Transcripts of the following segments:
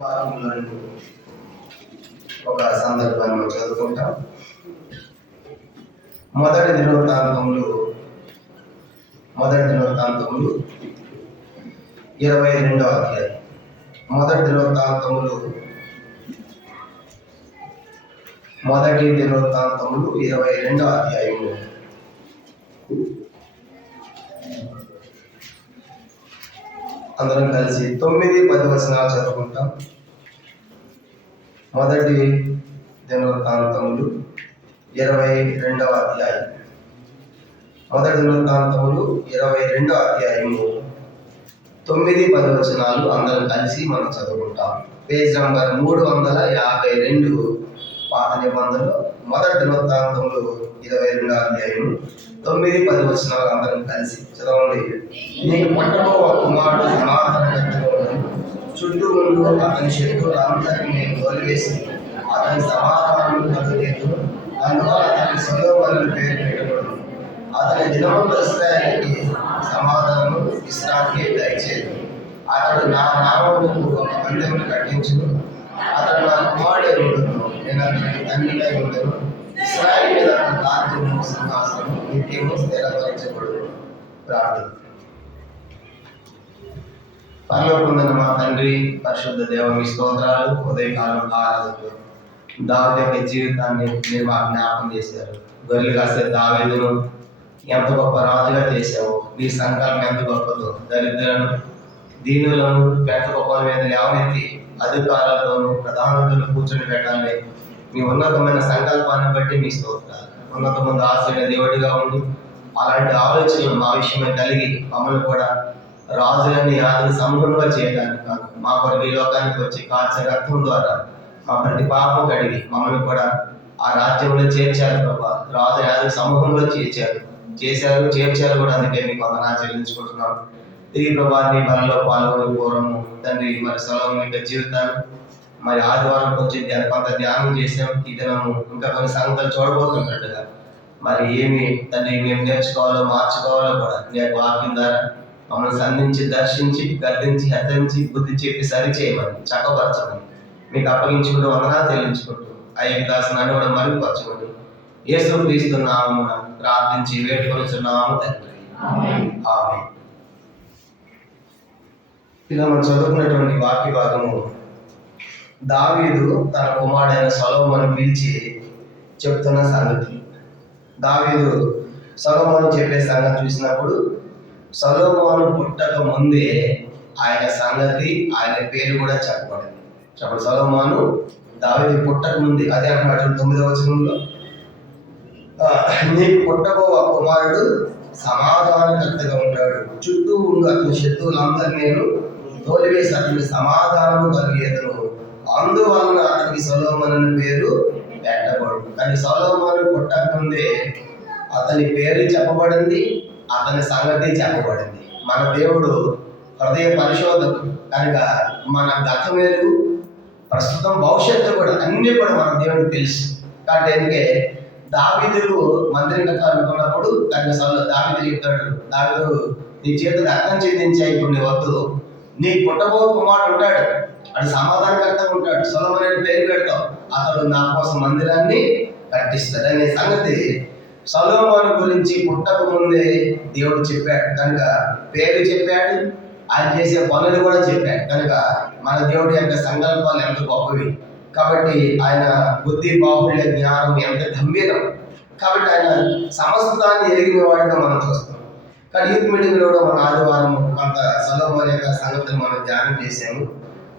వాక్యంలోని ఒక సందర్భాన్ని మనం చదువుకుంటాం. మొదటి దినవృత్తాంతములు 22వ అధ్యాయం. మొదటి దినవృత్తాంతములు 22వ అధ్యాయము అందరం కలిసి 9-10 వచనాలు చదువుకుంటాం. మొదటి దినవృత్తాంతములు 22వ అధ్యాయం. మొదటి దినవృత్తాంతములు 22వ అధ్యాయము 9-10 వచనాలు అందరం కలిసి మనం చదువుకుంటాం. పేజ్ నంబర్ 352 పాత నిబంధనలో మొదటి దినవృత్తాంతములు 22వ అధ్యాయము 9-10 వచనాలు అందరం కలిసి చదవండి. నీకు పుట్టబోవ కుమారుడు సమాధానకర్తగా చుట్టూ ఉండు అతని శత్రువులు అందరినీ నేను తోలివేసి అతని సమాధానం కలుగలేదు. అందువల్ల అతని సొలొమోను పేరు పెట్టబడు. అతని దినములు ఇశ్రాయేలుకి సమాధానము విశ్రాంతి దయచేయదు. అతడు నా నామమునకు ఒక మందిరమును కట్టించును. అతడు నా కుమారుడే ఉండును. నేను అతనికి తండ్రిగా ఉండను. ఇశ్రాయేలు మీద అతని రాజ్యము సింహాసనం నిత్యము స్థిరపరచబడును. ప్రార్థన. పరలోకమున్న మా తండ్రి, పరిశుద్ధ దేవుని స్తోత్రాలు. ఉదయకాలం ఆరాధనలు దావీదు యొక్క జీవితాన్ని మీరు మాకు జ్ఞాపకం చేశారు. గొర్రెలు కాసే దావీదును ఎంత గొప్ప రాజుగా చేశావు. నీ సంకల్పం ఎంత గొప్పదో. దరిద్రులను దీనులను పెద్ద గొప్ప మీద లేవనెత్తి అధికారులతోనూ ప్రధానులను కూర్చొని పెట్టాలని మీ ఉన్నతమైన సంకల్పాన్ని బట్టి మీ స్తోత్రాలు. ఉన్నతమైన ఆశైన దేవుడిగా ఉండి అలాంటి ఆలోచనలు మా విషయమే కలిగి మమ్మల్ని కూడా రాజులని యాదులు సమూహంగా చేయడానికి కాదు, మా కొరకు ఈ లోకానికి వచ్చి కాల్చిన రక్తం ద్వారా మా ప్రతి పాపం కడిగి మమ్మల్ని కూడా ఆ రాజ్యంలో చేర్చారు ప్రభా. రాజు యాదులు సమూహంలో చేర్చారు కూడా. అందుకే మీకు వందనాలు చెల్లించుకుంటున్నాం. తిరిగి ప్రభా నీ బలలో పాల్గొని పూర్వము తండ్రి మరి సొలొమోను యొక్క జీవితాన్ని మరి ఆదివారం వచ్చి కొంత ధ్యానం చేసాం. ఈ దినము ఇంకా కొన్ని సంగతులు చూడబోతున్నట్టుగా మరి ఏమి తండ్రి మేము నేర్చుకోవాలో మార్చుకోవాలో కూడా నీ వాక్యం ద్వారా మమ్మల్ని సంధించి దర్శించి గద్దించి హెచ్చరించి బుద్ధి చెప్పి సరిచేయమని చక్కపరచమని మీకు అప్పగించుకుంటూ వందనాలు చెల్లించుకుంటూ అయ్యకి దాసనాన్ని కూడా మరుగుపరచమని యేసుక్రీస్తు నామమున ప్రార్థించి వేడుకొనుచున్నాము తండ్రి. ఆమేన్. ఇలా మనం చదువుకున్నటువంటి వాక్య భాగము దావీదు తన కుమారుడైన సొలొమోను పిలిచి చెప్తున్న సంగతి. దావీదు సొలొమోను చెప్పే సంగతి చూసినప్పుడు సొలొమోను పుట్టక ముందే ఆయన సంగతి, ఆయన పేరు కూడా చెప్పబడింది. చెప్పండి. సొలొమోను దావీదు పుట్టక ముందే, అదే అంటున్నాడు 9వ వచనంలో, నీకు పుట్టబోవ కుమారుడు సమాధానకర్తగా ఉంటాడు. చుట్టూ ఉండు అతని శత్రువులందరినీ నేను తోలివేసి అతని సమాధానము కలిగేదను. అందువలన అతనికి సొలొమోను పేరు పెట్టబడు. కానీ సొలొమోను పుట్టక ముందే అతని పేరు చెప్పబడింది, అతని సంగతి చెప్పబడింది. మన దేవుడు హృదయ పరిశోధకుడు కనుక మన గతం వేరు, ప్రస్తుతం, భవిష్యత్తు కూడా అన్ని కూడా మన దేవుడికి తెలుసు. కాబట్టి అందుకే దావీదుకు మంత్రి అనుకున్నప్పుడు కనుక దావీదు చెప్తాడు, దావీదు నీ చేతులు రక్తం చెందించాయి, ఇప్పుడు నీ వద్దు, నీ పుట్టబో కుమారుడు ఉంటాడు, అటు సమాధానకర్తగా ఉంటాడు, సొలొమోను అనే పేరు పెడతావు, అతడు నా కోసం మందిరాన్ని కట్టిస్తాడు అనే సంగతి సొలొమోను గురించి పుట్టక ముందే దేవుడు చెప్పాడు. కనుక పేరు చెప్పాడు, ఆయన చేసే పనులు కూడా చెప్పాడు. కనుక మన దేవుడి యొక్క సంకల్పాలు ఎంత గొప్పవి. కాబట్టి ఆయన బుద్ధి, బాహుళ్య, జ్ఞానం ఎంత గంభీరం. కాబట్టి ఆయన సమస్తాన్ని ఎరిగిన వాడిగా మనం చూస్తాం. కానీ యూత్ మీటింగ్లో కూడా మన ఆదివారం కొంత సొలొమోను యొక్క సంగతిని మనం ధ్యానం చేసాము.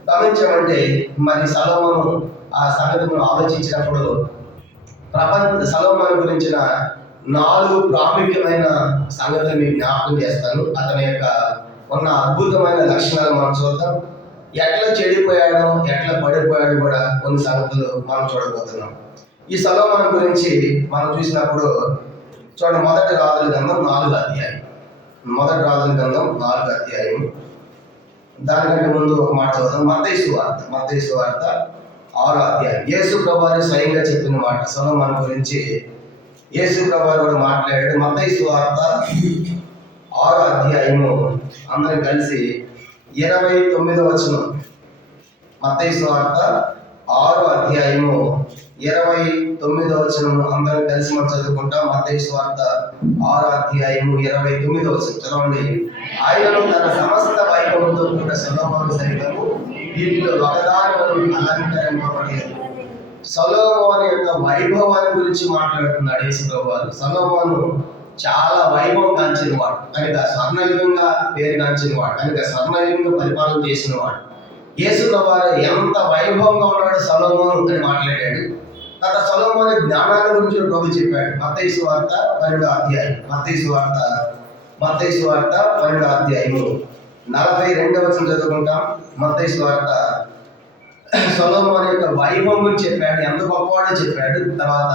గమనించామంటే మరి సొలొమోను ఆ సంగతి మనం ఆలోచించినప్పుడు సొలొమోను గురించిన 4 ప్రాముఖ్యమైన సంగతులు మీకు జ్ఞాపకం చేస్తాను. అతని యొక్క ఉన్న అద్భుతమైన లక్షణాలు మనం చూద్దాం. ఎట్లా చెడిపోయాడో, ఎట్లా పడిపోయాడో కూడా కొన్ని సంగతులు మనం చూడబోతున్నాం. ఈ సొలొమోను గురించి మనం చూసినప్పుడు చూడండి, మొదటి రాజుల గ్రంథం 4వ అధ్యాయం. మొదటి రాజుల గ్రంథం 4వ అధ్యాయం. దానికంటే ముందు ఒక మాట చదువుతాం. మత్తయి సువార్త 6వ అధ్యాయం. యేసు ప్రభువు స్వయంగా చెప్పిన మాట సొలొమోను గురించి. యేసు ప్రభువు కూడా మాట్లాడాడు. మత్తయి సువార్త 6వ అధ్యాయము అందరం కలిసి 29వ వచనం. మత్తయి సువార్త 6వ అధ్యాయము 29వ వచనము అందరం కలిసి మనం చదువుకుంటాం. మత్తయి సువార్త 6వ అధ్యాయము 29వ వచనం చదవండి. ఆయనను తన సమస్త వైభవంతో కూడిన సొలొమోను సైతము వీటిలో ఒకదాని అలంకరింపబడలేదు. సొలొమోను యొక్క వైభవాన్ని గురించి మాట్లాడుతున్నాడు యేసు ప్రభువు. సొలొమోను చాలా వైభవం గాంచిన వాడు, కనుక స్వర్ణయుగంగా పేరు గాంచిన వాడు, కనుక స్వర్ణయుగంగా పరిపాలన చేసిన వాడు. యేసు ప్రభువు ఎంత వైభవంగా ఉన్నాడు సొలొమోను అని మాట్లాడాడు. తర్వాత సొలొమోను జ్ఞానాన్ని గురించి ప్రభు చెప్పాడు. మత్తయి సువార్త 12వ అధ్యాయం, మత్తయి సువార్త 12వ అధ్యాయము 42వ వచనం చదువుకుంటాం. మత్తయి సువార్త సొలొమోను యొక్క వైభవం గురించి చెప్పాడు, ఎంత గొప్పవాడో చెప్పాడు. తర్వాత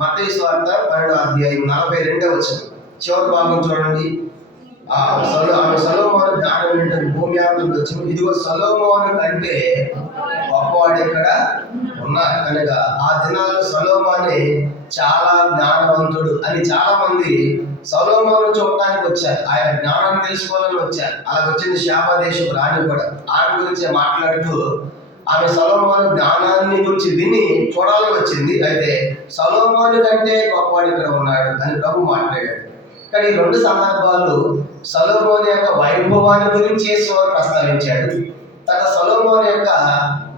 మత్తయి సువార్త 12వ అధ్యాయం 42వ వచనం చివరి భాగం చూడండి. ఆమె సొలొమోను జ్ఞానం ఏంటంటే భూమి అంతా వచ్చింది. ఇదిగో సొలొమోను కంటే గొప్పవాడు ఇక్కడ ఉన్నారు. కనుక ఆ దినాల్లో సొలొమోనే చాలా జ్ఞానవంతుడు అని చాలా మంది సొలొమోను చూడటానికి వచ్చారు, ఆయన జ్ఞానాన్ని తెలుసుకోవాలని వచ్చారు. అలా వచ్చింది శాపదేశపు రాణి కూడా. ఆమె గురించి మాట్లాడుతూ ఆమె సొలొమోను జ్ఞానాన్ని గురించి విని చూడాలని వచ్చింది. అయితే సొలొమోను కంటే గొప్పవాడు ఇక్కడ ఉన్నాడు అని ప్రభు మాట్లాడాడు. కానీ ఈ రెండు సందర్భాలు సొలొమోను యొక్క వైభవాన్ని గురించి యేసువారు ప్రస్తావించాడు. తర్వాత సొలొమోను యొక్క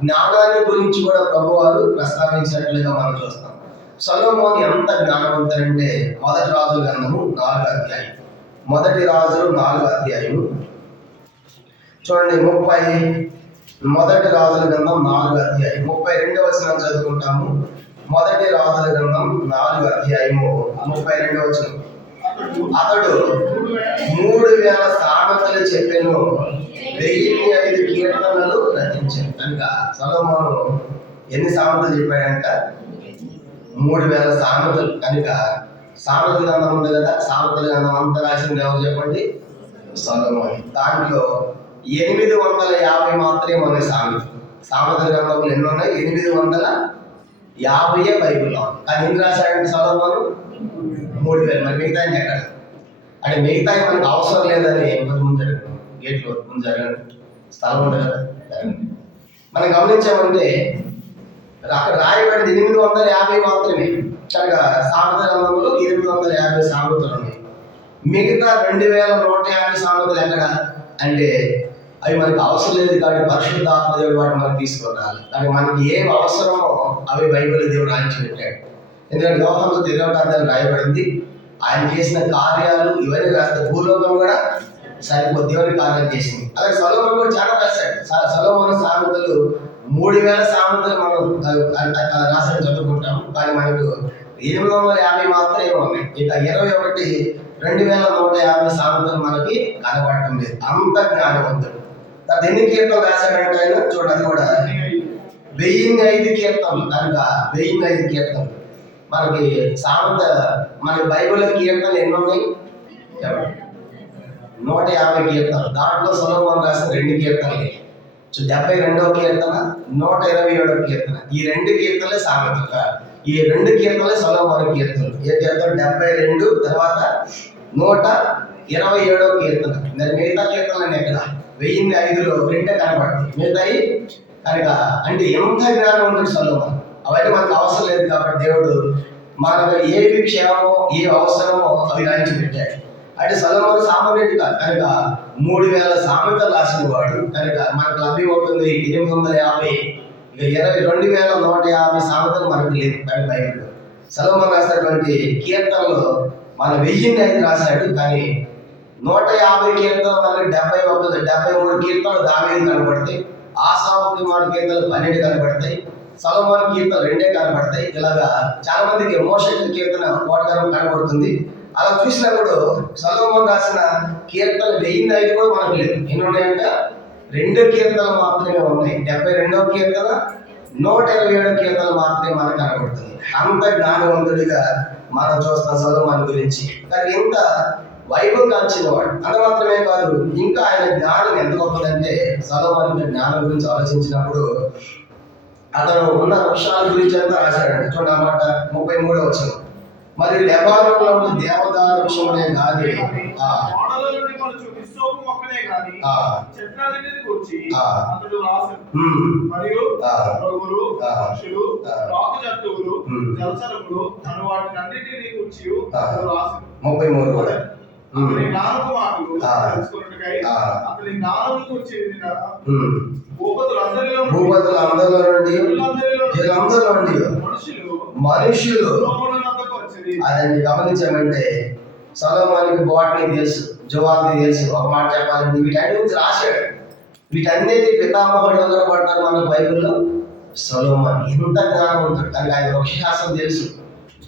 జ్ఞానాన్ని గురించి కూడా ప్రభు వారు ప్రస్తావించినట్లుగా మనం చూస్తాం. సొలొమోను ఎంత జ్ఞానవంతుడంటే మొదటి రాజుల గ్రంథము 4వ అధ్యాయం, మొదటి రాజులు 4వ అధ్యాయము చూడండి. మొదటి రాజుల గ్రంథం 4వ అధ్యాయం 32వ వచనం చదువుకుంటాము. మొదటి రాజుల గ్రంథం 4వ అధ్యాయము 32వ వచనం. అతడు 3000 సామెతలు చెప్పెను, 1005 కీర్తనలు రచించాడు. కనుక సొలొమోను ఎన్ని సామెతలు చెప్పాడంట? 3000 సామెతలు. కనుక సామెతల గ్రంథం ఉంది కదా, సామెతల గ్రంథం అంతా రాసింది ఎవరు చెప్పండి? సొలొమోను. దాంట్లో 850 మాత్రమే ఉన్నాయి సామెతలు. సామెతల గ్రంథంలో ఎన్ని ఉన్నాయి? 850 బైబిల్లో. కానీ ఎన్ని రాశాడంటే సొలొమోను? 3000. మరి మిగతా ఎక్కడ అంటే మిగతా మనకు అవసరం లేదని ముందు గేట్లో ముందు జరగండి, స్థలం ఉంది కదా. మనం గమనించామంటే అక్కడ రాయబడింది 850 మాత్రమే. కనుక సామెతల గ్రంథంలో 850 సామెతలు ఉన్నాయి. మిగతా 2150 సామెతలు ఎక్కడ అంటే అవి మనకు అవసరం లేదు కాబట్టి పరిశుద్ధాత్మ దేవుడు వాటిని మనం తీసుకురాలి. కానీ మనకి ఏం అవసరమో అవి బైబిల్ దేవుడు రాయించి పెట్టాడు. ఎందుకంటే యోహాను 20వ అధ్యాయం రాయబడింది, ఆయన చేసిన కార్యాలు ఇవన్నీ రాస్తే భూలోకం కూడా సరిపోతే దేవుని కార్యం చేసింది. అలాగే సొలొమోను కూడా చాలా రాశాడు. సొలొమోను సామెతలు 3000 సామెతలు మనం రాశాడు చదువుకుంటాం. కానీ మనకు 850 మాత్రమే ఉన్నాయి. ఇక 21,2150 సామెతలు మనకి కనబడటం లేదు. అంత జ్ఞానవంతుడు. తర్వాత ఎన్ని కీర్తనలు రాశాడంటే ఆయన చూడండి, అది కూడా 1005 కీర్తనలు. కనుక 1005 కీర్తనలు మనకి సామెత. మనకి బైబిల్లో కీర్తనలు ఎన్ని ఉన్నాయి? 150 కీర్తనలు. దాంట్లో సొలొమోను రాసిన 2 కీర్తనలు. 72వ కీర్తన, 127వ కీర్తన. ఈ 2 కీర్తనలే సామెతలు. ఈ 2 కీర్తనలే సొలొమోను కీర్తనలు. ఏ కీర్తన? 72, తర్వాత 127వ కీర్తన. మరి మిగతా కీర్తనలు ఎక్కడ? 1005లో 2 కనబడుతుంది, మిగతాయి కనుక అంటే ఎంత జ్ఞానం ఉంటుంది సొలొమోను. అవన్నీ మనకు అవసరం లేదు కాబట్టి దేవుడు మనకు ఏవి క్షేమమో ఏ అవసరమో అవి రాయించి పెట్టాడు. అంటే సొలొమోను సామాన్యుడు కాదు. కనుక 3000 సామెతలు రాసిన వాడు. కనుక మనకు లభ్యం అవుతుంది 850. ఇక 22,150 సామెతలు మనకు లేదు కానీ బైబిల్లో. సొలొమోను రాసినటువంటి కీర్తనలో మన 1005 రాశాడు. కానీ 150 కీర్తనలు మనకి 73 కీర్తనలు దావీదు కనబడతాయి. ఆసాపు కీర్తనలు 12 కనబడతాయి. సొలొమోను కీర్తనలు 2 కనబడతాయి. ఇలాగా చాలా మందికి మోషే కీర్తన 1 కనబడుతుంది. అలా చూసినప్పుడు సొలొమోను రాసిన కీర్తనలు 1005 కూడా మనకు లేదు. ఎన్ని ఉన్నాయంట? 2 కీర్తనలు మాత్రమే ఉన్నాయి. 72వ కీర్తన, 127వ కీర్తన మాత్రమే మనకు కనబడుతుంది. అంత జ్ఞానవంతుడిగా మనం చూస్తాం సొలొమోను గురించి. కానీ ఇంత వైభవం కాల్చిన వాడు. అంత మాత్రమే కాదు, ఇంకా ఆయన జ్ఞానం ఎంత గొప్పదంటే సొలొమోను జ్ఞానం గురించి ఆలోచించినప్పుడు అతను ఉన్న వృక్షాల గురించి అంతా రాశాడంట. చూడండి అన్నమాట 33వ వచనం. మరి లెబానోన్లో ఉన్న దేవదారు వృక్షమునే గాని ఓడల నుండి మనచు హిస్సోపు మొక్కనే గాని చెట్లన్నిటిని గురించి అతడు రాసెను. మరియు మృగములు, పక్షులు, రాకు జంతువులు, జలచరములు అను వాటినన్నిటిని గురించి అతడు రాసెను. 33 కూడా అతని జ్ఞానపు మాటలు తెలుసుకొనుటకై అతని జ్ఞానము గురించి భూపతులందరిలో నుండి మనుషులు అదని గమనించామంటే సొలొమోనుకి బోటనీ తెలుసు, జువాలజీ తెలుసు. ఒక మాట చెప్పాలంటే వీటన్ని గురించి రాశాడు. వీటన్నిటి పితామహుడు ఎవరు పడతారు మన బైబిల్లో? సొలొమోన్. ఎంత జ్ఞానవంతుడు కనుక ఆయన వృక్షశాస్త్రం తెలుసు,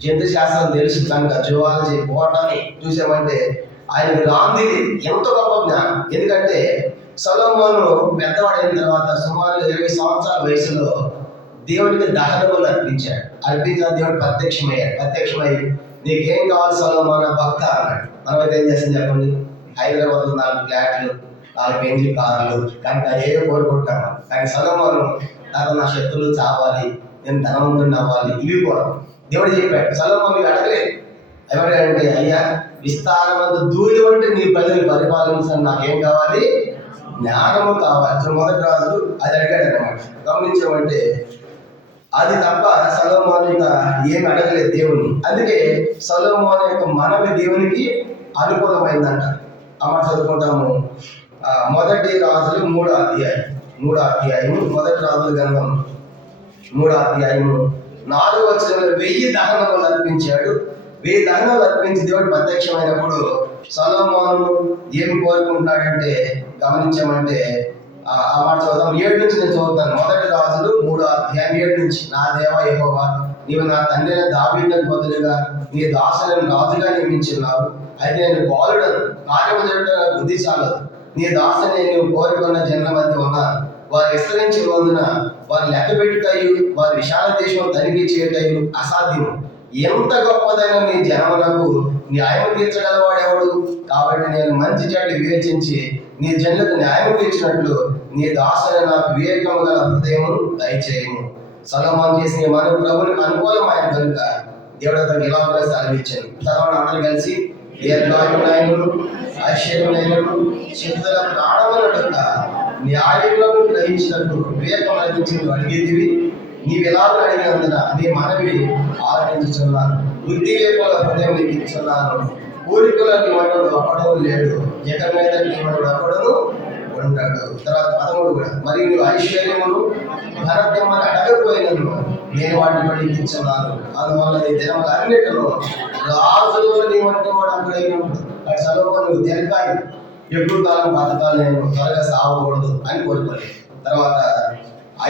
జంతు శాస్త్రం తెలుసు కనుక జువాలజీ బోటనీ చూసామంటే ఆయన రాంది ఎంతో గొప్ప జ్ఞానం. ఎందుకంటే సొలొమోను పెద్దవాడైన తర్వాత సుమారు 20 సంవత్సరాల వయసులో దేవుడికి దహనములు అర్పించిన దేవుడు ప్రత్యక్షమై నీకేం కావాలి సొలొమోను భక్త అన్నాడు. మనమైతే ఏం చేస్తాం చెప్పండి? హైదరాబాద్లో 4 ఫ్లాట్లు, 4 బెంజ్ కార్లు కనుక ఏవో కోరుకుంటాము. కానీ సొలొమోను నా శత్రులు చావాలి, నేను ధనవంతుడిని అవ్వాలి, ఇవి కూడా దేవుడు చెప్పాడు. సొలొమోను అడగలేదు. ఎవరంటే అయ్యా విస్తారమైన ధూళి వంటి నీ ప్రజలు పరిపాలించాలని నాకేం కావాలి? జ్ఞానము కావాలి. మొదటి రాజులు అది అడిగాడు అన్నమాట. గమనించామంటే అది తప్ప సొలొమోను ఇక ఏమి అడగలేదు దేవుని. అందుకే సొలొమోను యొక్క మనవి దేవునికి అనుకూలమైందంట. అమ్మ చదువుకుంటాము. మొదటి రాజులు 3వ అధ్యాయము మొదటి రాజుల గ్రంథం 3వ అధ్యాయము 4వ వచనంలో 1000 దహనములు అర్పించాడు. 1000 దహనాలు అర్పించి దేవుడు ప్రత్యక్షమైనప్పుడు సొలొమోను ఏం కోరుకుంటాడంటే గమనించామంటే ఆ మాట చదువుతాం. 7 నుంచి నేను చదువుతాను. మొదటి రాజులు 3వ అధ్యాయం 7 నుంచి. నా దేవా యెహోవా, నీవు నా తండ్రి దావీదుకు బదులుగా నీ దాసులను రాజుగా నియమించున్నావు. అయితే నేను బాలుడను, కార్యము చేయడం నాకు బుద్ధి చాలదు. నీ దాసుని నేను కోరుకున్న జనుల మధ్య ఉన్నాను. వారు విస్తరించి ఉన్నందున వారు లెక్క పెట్టుటయు వారి విశాల దేశం తనిఖీ చేయటయు అసాధ్యము. ఎంత గొప్పదైన నీ జనములకు న్యాయం తీర్చగలవాడెవడు? కాబట్టి నేను మంచి చెడు వివేచించి నీ జనులకు న్యాయం తీర్చినట్లు నీ దాసుని నాకు వివేకము గల హృదయమును దయచేయము. సొలొమోను చేసిన మన ప్రభునికి అనుకూలమైన కనుక దేవుడు అతనికి ఇలా సెలవిచ్చాను. తర్వాత అందరూ కలిసి దీర్ఘాయునైనను ఐశ్వర్యమునైనను చిత్తల ప్రాణమునడుక న్యాయములను గ్రహించినట్టు వివేకం అనిపించింది అడిగేదివి. నీవు ఎలా అడిగినందున నీ మనవి ఆలకించుచున్నాను. బుద్ధి వివేకముల హృదయం నీకు ఇచ్చున్నాను. పూర్వీకుల నీ వాడు అక్కడో లేడు, ఇక మీద నీ వాడు అక్కడను ఉంటాడు. తర్వాత 13 కూడా. మరియు నువ్వు ఐశ్వర్యమును ఘనత్యమని అడగపోయినను నేను వాటిని బట్టి ఇచ్చున్నాను. అందువల్ల నీ దినములు అన్నిటిలో రాజులు నీ వంటి వాడు అక్కడే ఉంటాడు. అటు సొలొమోను నువ్వు దీర్ఘాయు, ఎక్కువ కాలం బతకాలి, నేను త్వరగా సాగకూడదు అని కోరుకోలేదు. తర్వాత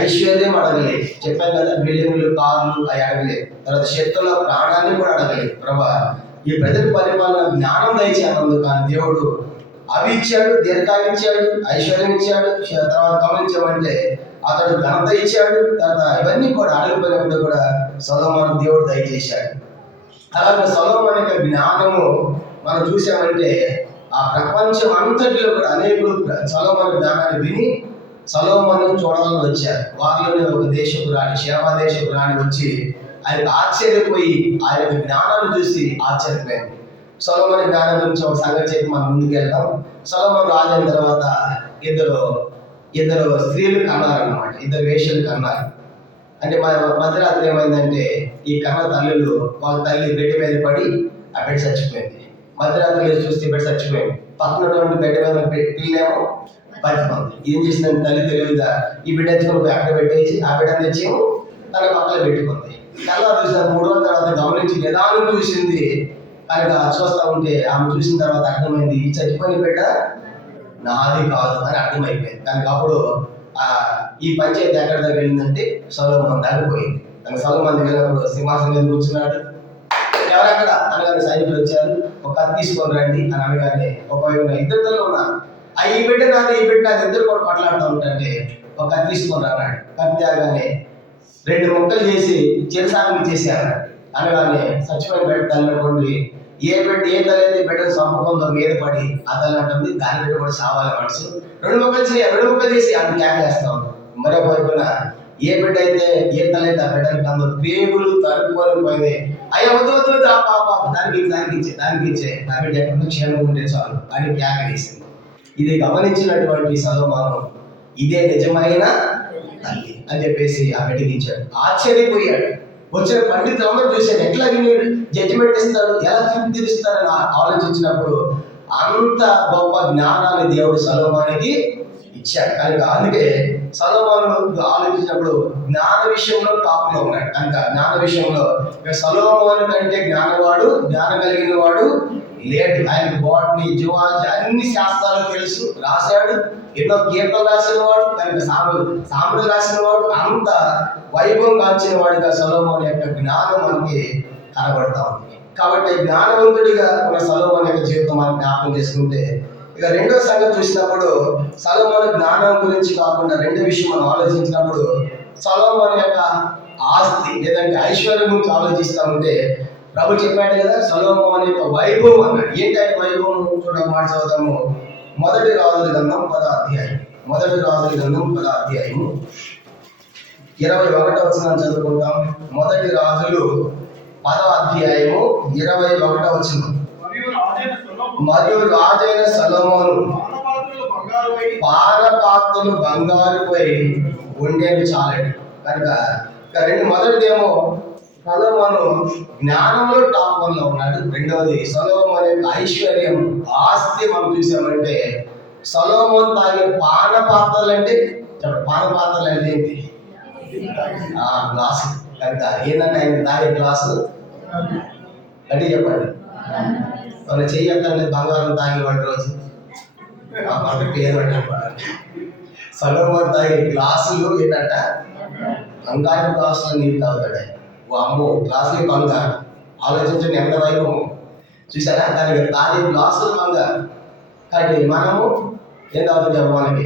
ఐశ్వర్యం అడగలేదు. చెప్పాను కదా, బిల్డింగ్లు, కార్లు అవి అడగలేదు. తర్వాత శత్రుల ప్రాణాన్ని కూడా అడగలేదు. ప్రభా ఈ ప్రజల పరిపాలన జ్ఞానం దయచేయనందు కానీ దేవుడు అవి ఇచ్చాడు, దీర్ఘాయు ఇచ్చాడు, ఐశ్వర్యం ఇచ్చాడు. తర్వాత గమనించామంటే అతడు ఘనత ఇచ్చాడు. తర్వాత ఇవన్నీ కూడా అడగపోయినప్పుడు కూడా సొలొమోను దేవుడు దయచేశాడు. అలాగే సొలొమోను యొక్క జ్ఞానము మనం చూసామంటే ఆ ప్రపంచం అంతటిలో కూడా అనేకులు సొలొమోను జ్ఞానాన్ని విని సొలొమోను చూడాలని వచ్చారు. వారిలోనే ఒక దేశపు రాణి, షేబా దేశపు రాణి వచ్చి ఆయనకు ఆశ్చర్యపోయి ఆయన యొక్క జ్ఞానాన్ని చూసి ఆశ్చర్యపోయింది. సొలొమోను జ్ఞానం గురించి ఒక సంగతి చెప్పి మనం ముందుకు వెళ్తాం. సొలొమోను రాజు అయిన తర్వాత ఇద్దరు స్త్రీలు కన్నారన్నమాట. 2 వేశ్యలు కన్నారు. అంటే మధ్యరాత్రి ఏమైందంటే ఈ కన్న తల్లులు వాళ్ళ తల్లి బిడ్డ మీద పడి ఆ బిడ్డ చచ్చిపోయింది. మధ్యరాత్రి చూస్తే బిడ్డ చచ్చిపోయింది. పక్కనటువంటి బిడ్డ మీద పిల్లేమో బతికుంది. ఏం చేసిందంటే తల్లి తెలివిగా ఈ బిడ్డ ఎత్తుకుని అక్కడ పెట్టేసి ఆ బిడ్డను తెచ్చేమో తన పక్కన పెట్టుకుంది. తర్వాత చూసిన 3 రోజుల తర్వాత గమనించి నిదానం చూసింది. కనుక చూస్తూ ఉంటే ఆమె చూసిన తర్వాత అర్థమైంది ఈ చచ్చిపోయిన బిడ్డ నాది కాదు అని అర్థమైపోయింది. కనుక అప్పుడు ఈ పంచాయతీ ఎక్కడ దగ్గర వెళ్ళిందంటే సొలొమోను దాకా పోయింది. తన సొలొమోను వెళ్ళినప్పుడు సింహాసనం మీద కూర్చున్నాడు. ఎవరక్కడ అనగానే సైనికులు వచ్చారు. ఒక కత్తి తీసుకొని రండి అని అనగానే ఒకవైపు ఇద్దరిలో ఉన్నారు. ఈ బిడ్డ నాది, ఈ బిడ్డ నాది, ఇద్దరు కూడా కొట్లాడుతూ ఉంటే ఒక కత్తి తీసుకొని అన్నాడు. కత్తి అనగానే 2 ముక్కలు చేసి చిరసాగం చేశారు. అనగానే చచ్చిపోయిన బిడ్డ తల్లి అనుకోండి, ఏ తల్లి అయితే బిడ్డను చంపుకుందో మీద పడి ఆ తల్లి అంటుంది దాని బిడ్డ కూడా సావాలి మనసు. 2 ముక్కలు చేసి అది క్యాక్ చేస్తా ఉంది. మరో వైపున ఏ బిడ్డ అయితే ఈతలైతే ఆ బిడ్డకి అందరూ పేగులు తరుపుకొని పోయింది. అయ్యా వద్దు వద్దు వద్దు, పాప దానికి ఇచ్చే నా బిడ్డ ఎక్కడ క్షేమంగా ఉంటే చాలు అని కేకలేసింది. ఇది గమనించినటువంటి సొలొమోను ఇదే నిజమైన తల్లి అని చెప్పేసి ఆ బిడ్డకి ఇచ్చాడు. ఆశ్చర్యపోయాడు. వచ్చిన పండితులు అందరూ చూశాడు, ఎట్లా మీరు జడ్జిమెంట్ ఇస్తాడు, ఎలా తీర్పు తీరుస్తారని ఆలోచించినప్పుడు అంత గొప్ప జ్ఞానాన్ని దేవుడు సొలొమోనుకి ఇచ్చాడు. కనుక అందుకే సొలొమోను ఆలోచించినప్పుడు జ్ఞాన విషయంలో టాప్లో ఉన్నాడు. కనుక జ్ఞాన విషయంలో సొలొమోను కంటే జ్ఞానం కలిగిన వాడు లేడు. ఆయన బాటనీ, జువాలజీ అన్ని శాస్త్రాలు తెలుసు, రాశాడు. ఎన్నో కీర్తనలు రాసిన వాడు, కనుక సామెతలు రాసిన వాడు, అంత వైభవం కాల్చిన వాడిగా సొలొమోను యొక్క జ్ఞానం మనకి కనబడతా ఉంది. కాబట్టి జ్ఞానవంతుడిగా ఉన్న సొలొమోను యొక్క జీవితం మనం జ్ఞాపకం చేసుకుంటే, ఇక రెండో సంగతి చూసినప్పుడు సొలొమోను జ్ఞానం గురించి కాకుండా రెండో విషయం మనం ఆలోచించినప్పుడు సొలొమోను యొక్క ఆస్తి లేదంటే ఐశ్వర్యం గురించి ఆలోచిస్తూ ఉంటే ప్రభు చెప్పాడు కదా, సొలొమోను యొక్క వైభవం అన్నాడు. ఏంటి ఆయన వైభవం? చూడడం మాట చదువుతాము. మొదటి రాజుల గ్రంథం 10వ అధ్యాయం 21వ వచనం చదువుకుంటాం. మొదటి రాజులు 10వ అధ్యాయము 21వ వచనం. మరియు రాజైన సొలొమోను పానపాత్రలు బంగారుపై ఉండేవి చాలండి. కనుక మొదటిదేమో సొలొమోను జ్ఞానంలో టాప్ 1లో ఉన్నాడు. రెండవది సొలొమోను యొక్క ఐశ్వర్యం, ఆస్తి మనం చూసామంటే సొలొమోను తాగే పానపాత్రలు అంటే పానపాత్రలు అంటే ఏంటి? గ్లాసు. కనుక ఏంటంటే ఆయన తాగే గ్లాసు అంటే చెప్పండి. మన చెయ్యంటే బంగారం తాగేవాడు రోజు పేరు పట్టాడు. సొలొమోను తాగే గ్లాసులు ఏంటంట బంగారం గ్లాసులో నీళ్ళు తాగుతాడు. అమ్మో, గ్లాసులు బంగారం. ఆలోచించండి ఎంత వైభవం చూసారా. దానికి తాగే గ్లాసులు బంగారం. కాబట్టి మనము ఏం తాగుతుంది చెప్ప మనకి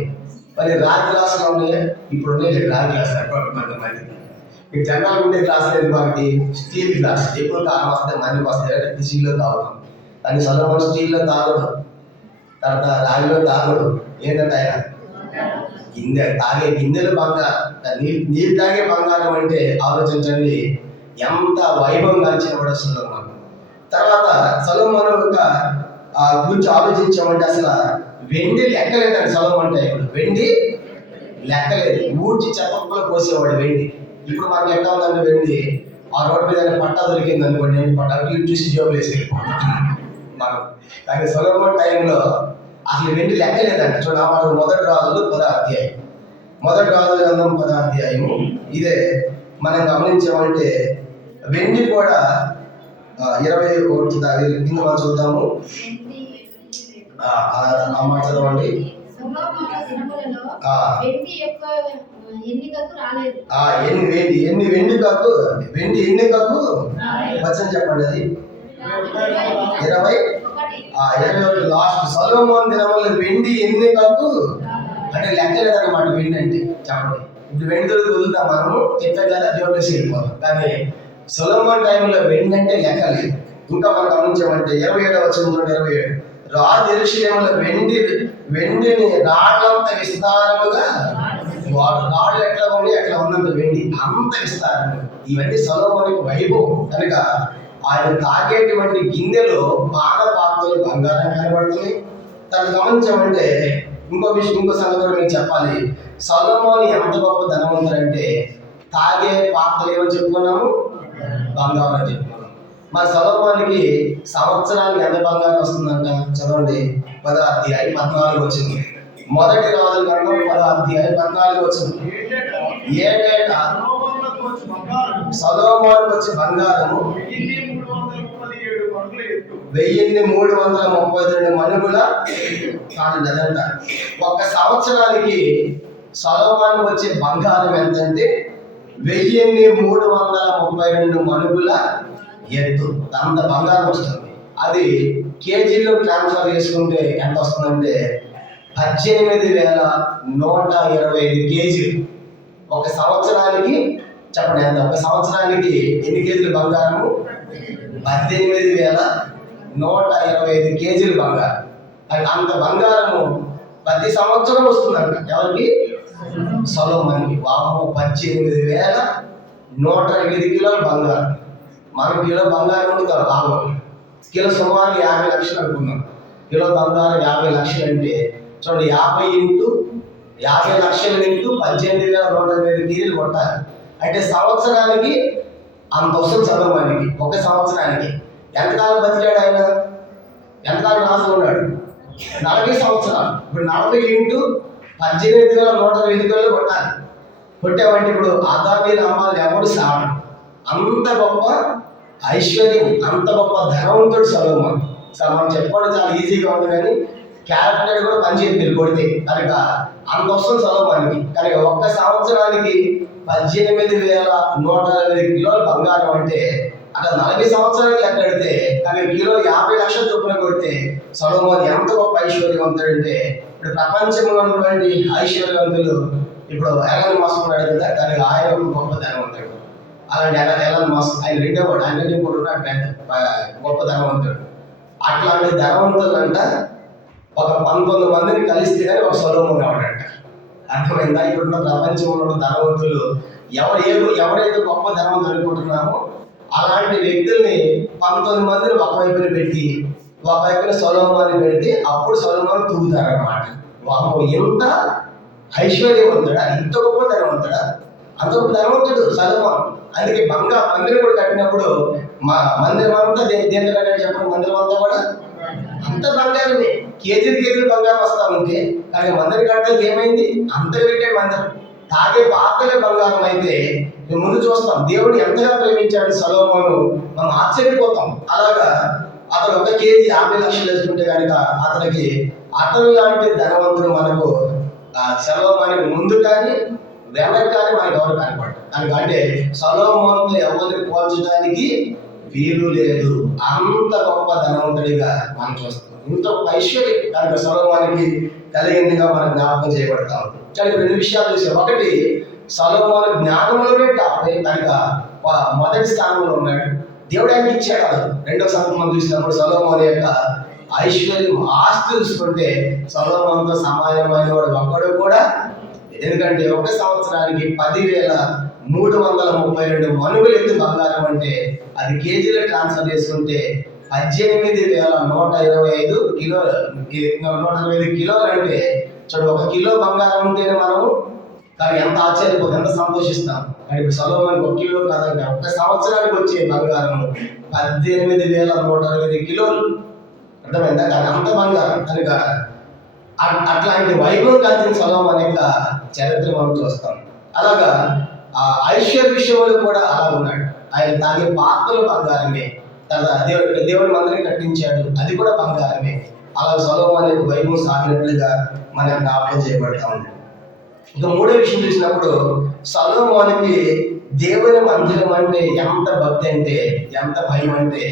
మరి రాగి గ్లాసులు ఉన్నాయా? ఇప్పుడు ఉన్నాయి రాగి గ్లాస్ కొంతమంది. మీకు జనాలు ఉండే గ్లాసులు ఏంటి మనకి? Steel glass. ఎక్కువ కాలం వస్తే మందికి వస్తాయి స్టీల్లో తాగుతాం. కానీ సొలొమోను స్టీల్లో తాగడు, తర్వాత రాగిలో తాగడు. ఏంటంటే ఆయన తాగే గిన్నెలు బంగారం, నీళ్ళు తాగే బంగారం. అంటే ఆలోచించండి ఎంత వైభవం కాల్చిన వాడు సొలొమోను. తర్వాత సొలొమోను యొక్క గురించి ఆలోచించామంటే అసలు వెండి లెక్కలేదండి. సొలొమోను టైంలో వెండి లెక్కలేదు. ఊడ్చి చెత్తలో పోసేవాడు వెండి. ఇప్పుడు మనకి ఎట్లా ఉందంటే వెండి ఆ రోడ్డు మీద పట్టా దొరికింది అనుకోండి, పట్టా చూసి జోబులు వేసి మనం. కానీ సొలొమోను టైంలో అసలు వెండి లెక్కలేదంట. చూడ మొదటి రాజులు 10వ అధ్యాయం, మొదటి రాజుల గ్రంథం 10వ అధ్యాయము. ఇదే మనం గమనించామంటే వెండి కూడా 21 కింద మనం చూద్దాము. మాట చదవండి. వెండి ఎన్నికకు వచనం చెప్పండి. అది 21 లాస్ట్. సొలొమోను దినములలో వెండి ఎన్నికకు అంటే లెక్కలేదన్నమాట. వెండి అంటే చెప్పండి. ఇప్పుడు వెండి దొరికి వదులుతాం మనము, చెప్పాం కదా జోబులేసి వెళ్ళిపోతాం. కానీ సొలొమోను టైంలో వెండి అంటే లెక్కలేదు. ఇంకా మనం గమనించామంటే 27వ వచనం 27 రాజు యెరూషలేములో వెండిని రాళ్ళంత విస్తారముగా, రాళ్ళు ఎట్లా ఉంది అట్లా ఉన్నంత వెండి అంత విస్తారము. ఇవన్నీ సొలొమోను వైభవం. కనుక ఆయన తాగేటువంటి గిన్నెలో పానపాత్రలు బంగారం కనబడుతుంది. తను గమనించామంటే ఇంకో సంగతి మీకు చెప్పాలి. సొలొమోను ఎంత గొప్ప ధనవంతుడంటే తాగే పాత్రలు ఏమని చెప్పుకున్నాము? బంగారం అని చెప్పుకున్నాము. మరి సొలొమోనుకి సంవత్సరానికి ఎంత బంగారం వస్తుందంట? చదవండి. 10వ అధ్యాయం 14 వచ్చింది. మొదటి రాజుల గ్రంథం 10వ అధ్యాయం 14 వచ్చింది. ఏటేటా సొలొమోనుకు వచ్చే బంగారము 1332 మణుగుల కాదండి. అదంట ఒక సంవత్సరానికి సొలొమోనుకు వచ్చే బంగారం ఎంతంటే 1332 మణుగుల ఎత్తు. అంత బంగారం వస్తుంది. అది కేజీలో ట్రాన్స్ఫర్ చేసుకుంటే ఎంత వస్తుందంటే 18,125 కేజీలు. ఒక సంవత్సరానికి చెప్పండి ఎంత? ఒక సంవత్సరానికి ఎన్ని కేజీలు బంగారము? 18,125 కేజీలు బంగారం. అంత బంగారము ప్రతి సంవత్సరం వస్తుందంట. ఎవరికి? సొలొమోనుకి. వాము 18,108 కిలోల బంగారం. మన కిలో బంగారం ఉంది కదా భాగం, కిలో సుమారు 50 లక్షలు అనుకున్నాం. కిలో బంగారం 50 లక్షలు అంటే చూడండి, 50 ఇంటూ 50 లక్షలు ఇంటూ 18,108 కిలోలు కొట్టాలి. అంటే సంవత్సరానికి అంత వస్తుంది సొలొమోనుకి. ఒక సంవత్సరానికి ఎంతకాలం బతికాడు ఆయన? ఎంతకాలం రాసి ఉన్నాడు? 40 సంవత్సరాలు. ఇప్పుడు 40 ఇంటూ 18,108 కిలోలు కొట్టాలి. కొట్టామంటే ఇప్పుడు ఆదాబీలు అమ్మాలి ఎవరు సాడు. అంత గొప్ప ఐశ్వర్యం, అంత గొప్ప ధనవంతుడు సొలొమోను. సార్ మనం చెప్పుకోవడం చాలా ఈజీగా ఉంది, కానీ క్యారెక్టర్ కూడా పనిచేసి మీరు కొడితే కనుక అంత వస్తుంది సొలొమోనుకి. కనుక ఒక్క సంవత్సరానికి 18,108 కిలోల బంగారం అంటే అక్కడ 40 సంవత్సరాలకి లెక్క పెడితే కానీ కిలో 50 లక్షల చొప్పున కొడితే సొలొమోను ఎంత గొప్ప ఐశ్వర్యవంతుడు అంటే, ఇప్పుడు ప్రపంచంలో ఉన్నటువంటి ఐశ్వర్యవంతులు ఇప్పుడు ఎలాన్ మస్క్ ఉన్నాడు కదా, కానీ ఆయన ఒక గొప్ప ధనవంతుడు. అలాంటి ఎలాన్ మస్క్ ఆయన రెండో వాడు, ఆయన కూడా ఉన్నాడు పెద్ద గొప్ప ధనవంతుడు. అట్లాంటి ధనవంతులు అంట ఒక 19 మందిని కలిస్తే కానీ ఒక సొలొమోను అవడంట. అర్థమైందా? ఇప్పుడున్న ప్రపంచంలో ఉన్న ధనవంతులు ఎవరైతే గొప్ప ధనవంతులు అనుకుంటున్నామో అలాంటి వ్యక్తుల్ని 19 మందిని ఒకవైపున పెట్టి ఒకవైపున సొలొమోను పెడితే అప్పుడు సొలొమోను తూగుతారన్నమాట. వాము ఎంత ఐశ్వర్యవంతుడా, ఇంత గొప్ప ధనవంతుడా, అంత గొప్ప ధనవంతుడు సొలొమోను. అందుకే మందిరం కూడా కట్టినప్పుడు మా మందిరం అంతా దేని చెప్పండి, మందిరం అంతా కూడా అంత బంగారమే. కేజీలు బంగారం వస్తా ఉంటే కానీ మందిరం కట్టడానికి ఏమైంది? అంత పెట్టే మందిరం. తాగే పాత్రలే బంగారం అయితే మేము ముందు చూస్తాం దేవుడు ఎంతగా ప్రేమించాడు సొలొమోను, మనం ఆశ్చర్యపోతాం. అలాగా అతను 1 కేజీ 50 లక్షలు వేసుకుంటే కనుక అతనికి అతను లాంటి ధనవంతుడు మనకు సొలొమోనుకి ముందు కానీ వెనక కానీ మనకు ఎవరు కనపడ్డారు. అంటే సొలొమోనుతో ఎవరిని పోల్చడానికి వీలు లేదు. అంత గొప్ప ధనవంతుడిగా మనం చూస్తాం. ఇంత గొప్ప ఐశ్వర్యం కనుక సొలొమోనుకి కలిగిందిగా మనం జ్ఞాపకం చేయబడతాం. చాలా 2 విషయాలు చూసాం. ఒకటి, సొలొమోను జ్ఞానంలోనే టాప్ కనుక మొదటి స్థానంలో ఉన్నాడు. దేవుడు ఆయనకి ఇచ్చాడు. రెండో సంగతి మనం చూసినప్పుడు సొలొమోను యొక్క ఐశ్వర్యం, ఆస్తి చూసుకుంటే సొలొమోనుతో సమానమైన వాడు ఒక్కడు కూడా. ఎందుకంటే ఒక సంవత్సరానికి 10,332 మనుగులు ఎత్తు బంగారం అంటే అది కేజీలో ట్రాన్స్ఫర్ చేసుకుంటే 18,125 కిలోలు. 125 కిలోలు అంటే చూడు, 1 కిలో బంగారం ఉంటేనే మనము కానీ ఎంత ఆశ్చర్యపోతే ఎంత సంతోషిస్తాం. కానీ ఇప్పుడు సొలొమోనుకి 1 కిలో కాదంటే ఒక సంవత్సరానికి వచ్చే బంగారం 18,125 కిలోలు. అర్థమైందా? కానీ అంత బంగారం కనుక అట్లాంటి వైభవం కాల్చిన సొలొమోను యొక్క చరిత్ర మనం చూస్తాం. అలాగా ఆ ఐశ్వర్య విషయంలో కూడా అలా ఉన్నాడు. ఆయన తాగే పాత్రలు బంగారమే. దేవుడి మందిరం కట్టించాడు, అది కూడా బంగారమే. అలా సొలొమోను యొక్క వైభవం సాగినట్లుగా మనకు జ్ఞాపకం చేయబడతా ఉంది. ఇక 3వ విషయం చూసినప్పుడు సొలొమోనుకి దేవుని మందిరం అంటే ఎంత భక్తి అంటే, ఎంత భయం అంటే,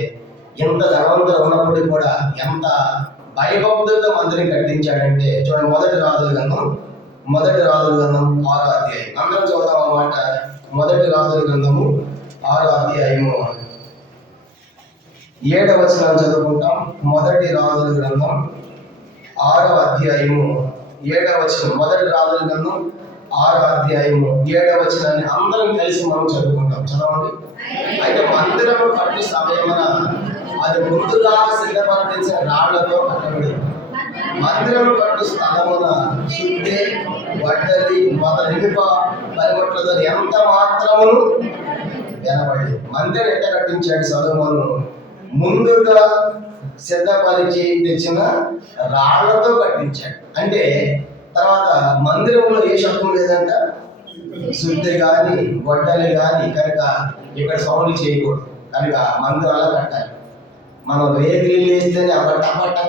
ఎంత ధనవంతులు ఉన్నప్పుడు కూడా ఎంత భయభక్తులతో మందిరం కట్టించాడంటే చూడండి, మొదటి రాజుల గ్రంథం 6వ అధ్యాయం. అందరం చూద్దాం అన్నమాట. మొదటి రాజుల గ్రంథము 6వ అధ్యాయము 7వ వచనం చదువుకుంటాం. మొదటి రాజుల గ్రంథం 6వ అధ్యాయము 7వ వచనం. మొదటి రాజుల గ్రంథం 6వ అధ్యాయము 7వ వచనాన్ని అందరం కలిసి మనం చదువుకుంటాం. చదవండి. అయితే మందిరము కట్టు సమయమున అది ముందుగా సిద్ధపరచిన రాళ్లతో కట్టబడి మందిరం కట్టు స్థలమున శుద్ధి వడ్డలి మొదలైన పనిముట్లతో ఎంత మాత్రమును వినబడి. మందిరం ఎట్లా కట్టించాడు సొలొమోను? ముందుగా సిద్ధపరిచి తెచ్చిన రాళ్లతో కట్టించాడు. అంటే తర్వాత మందిరంలో ఏ శబ్దం లేదంట, శుద్ధి కానీ వడ్డలి కానీ. కనుక ఇక్కడ సౌండ్లు చేయకూడదు. కనుక మందిరాలు కట్టాలి. మనం రేగిళ్ళు వేస్తేనే అప్పట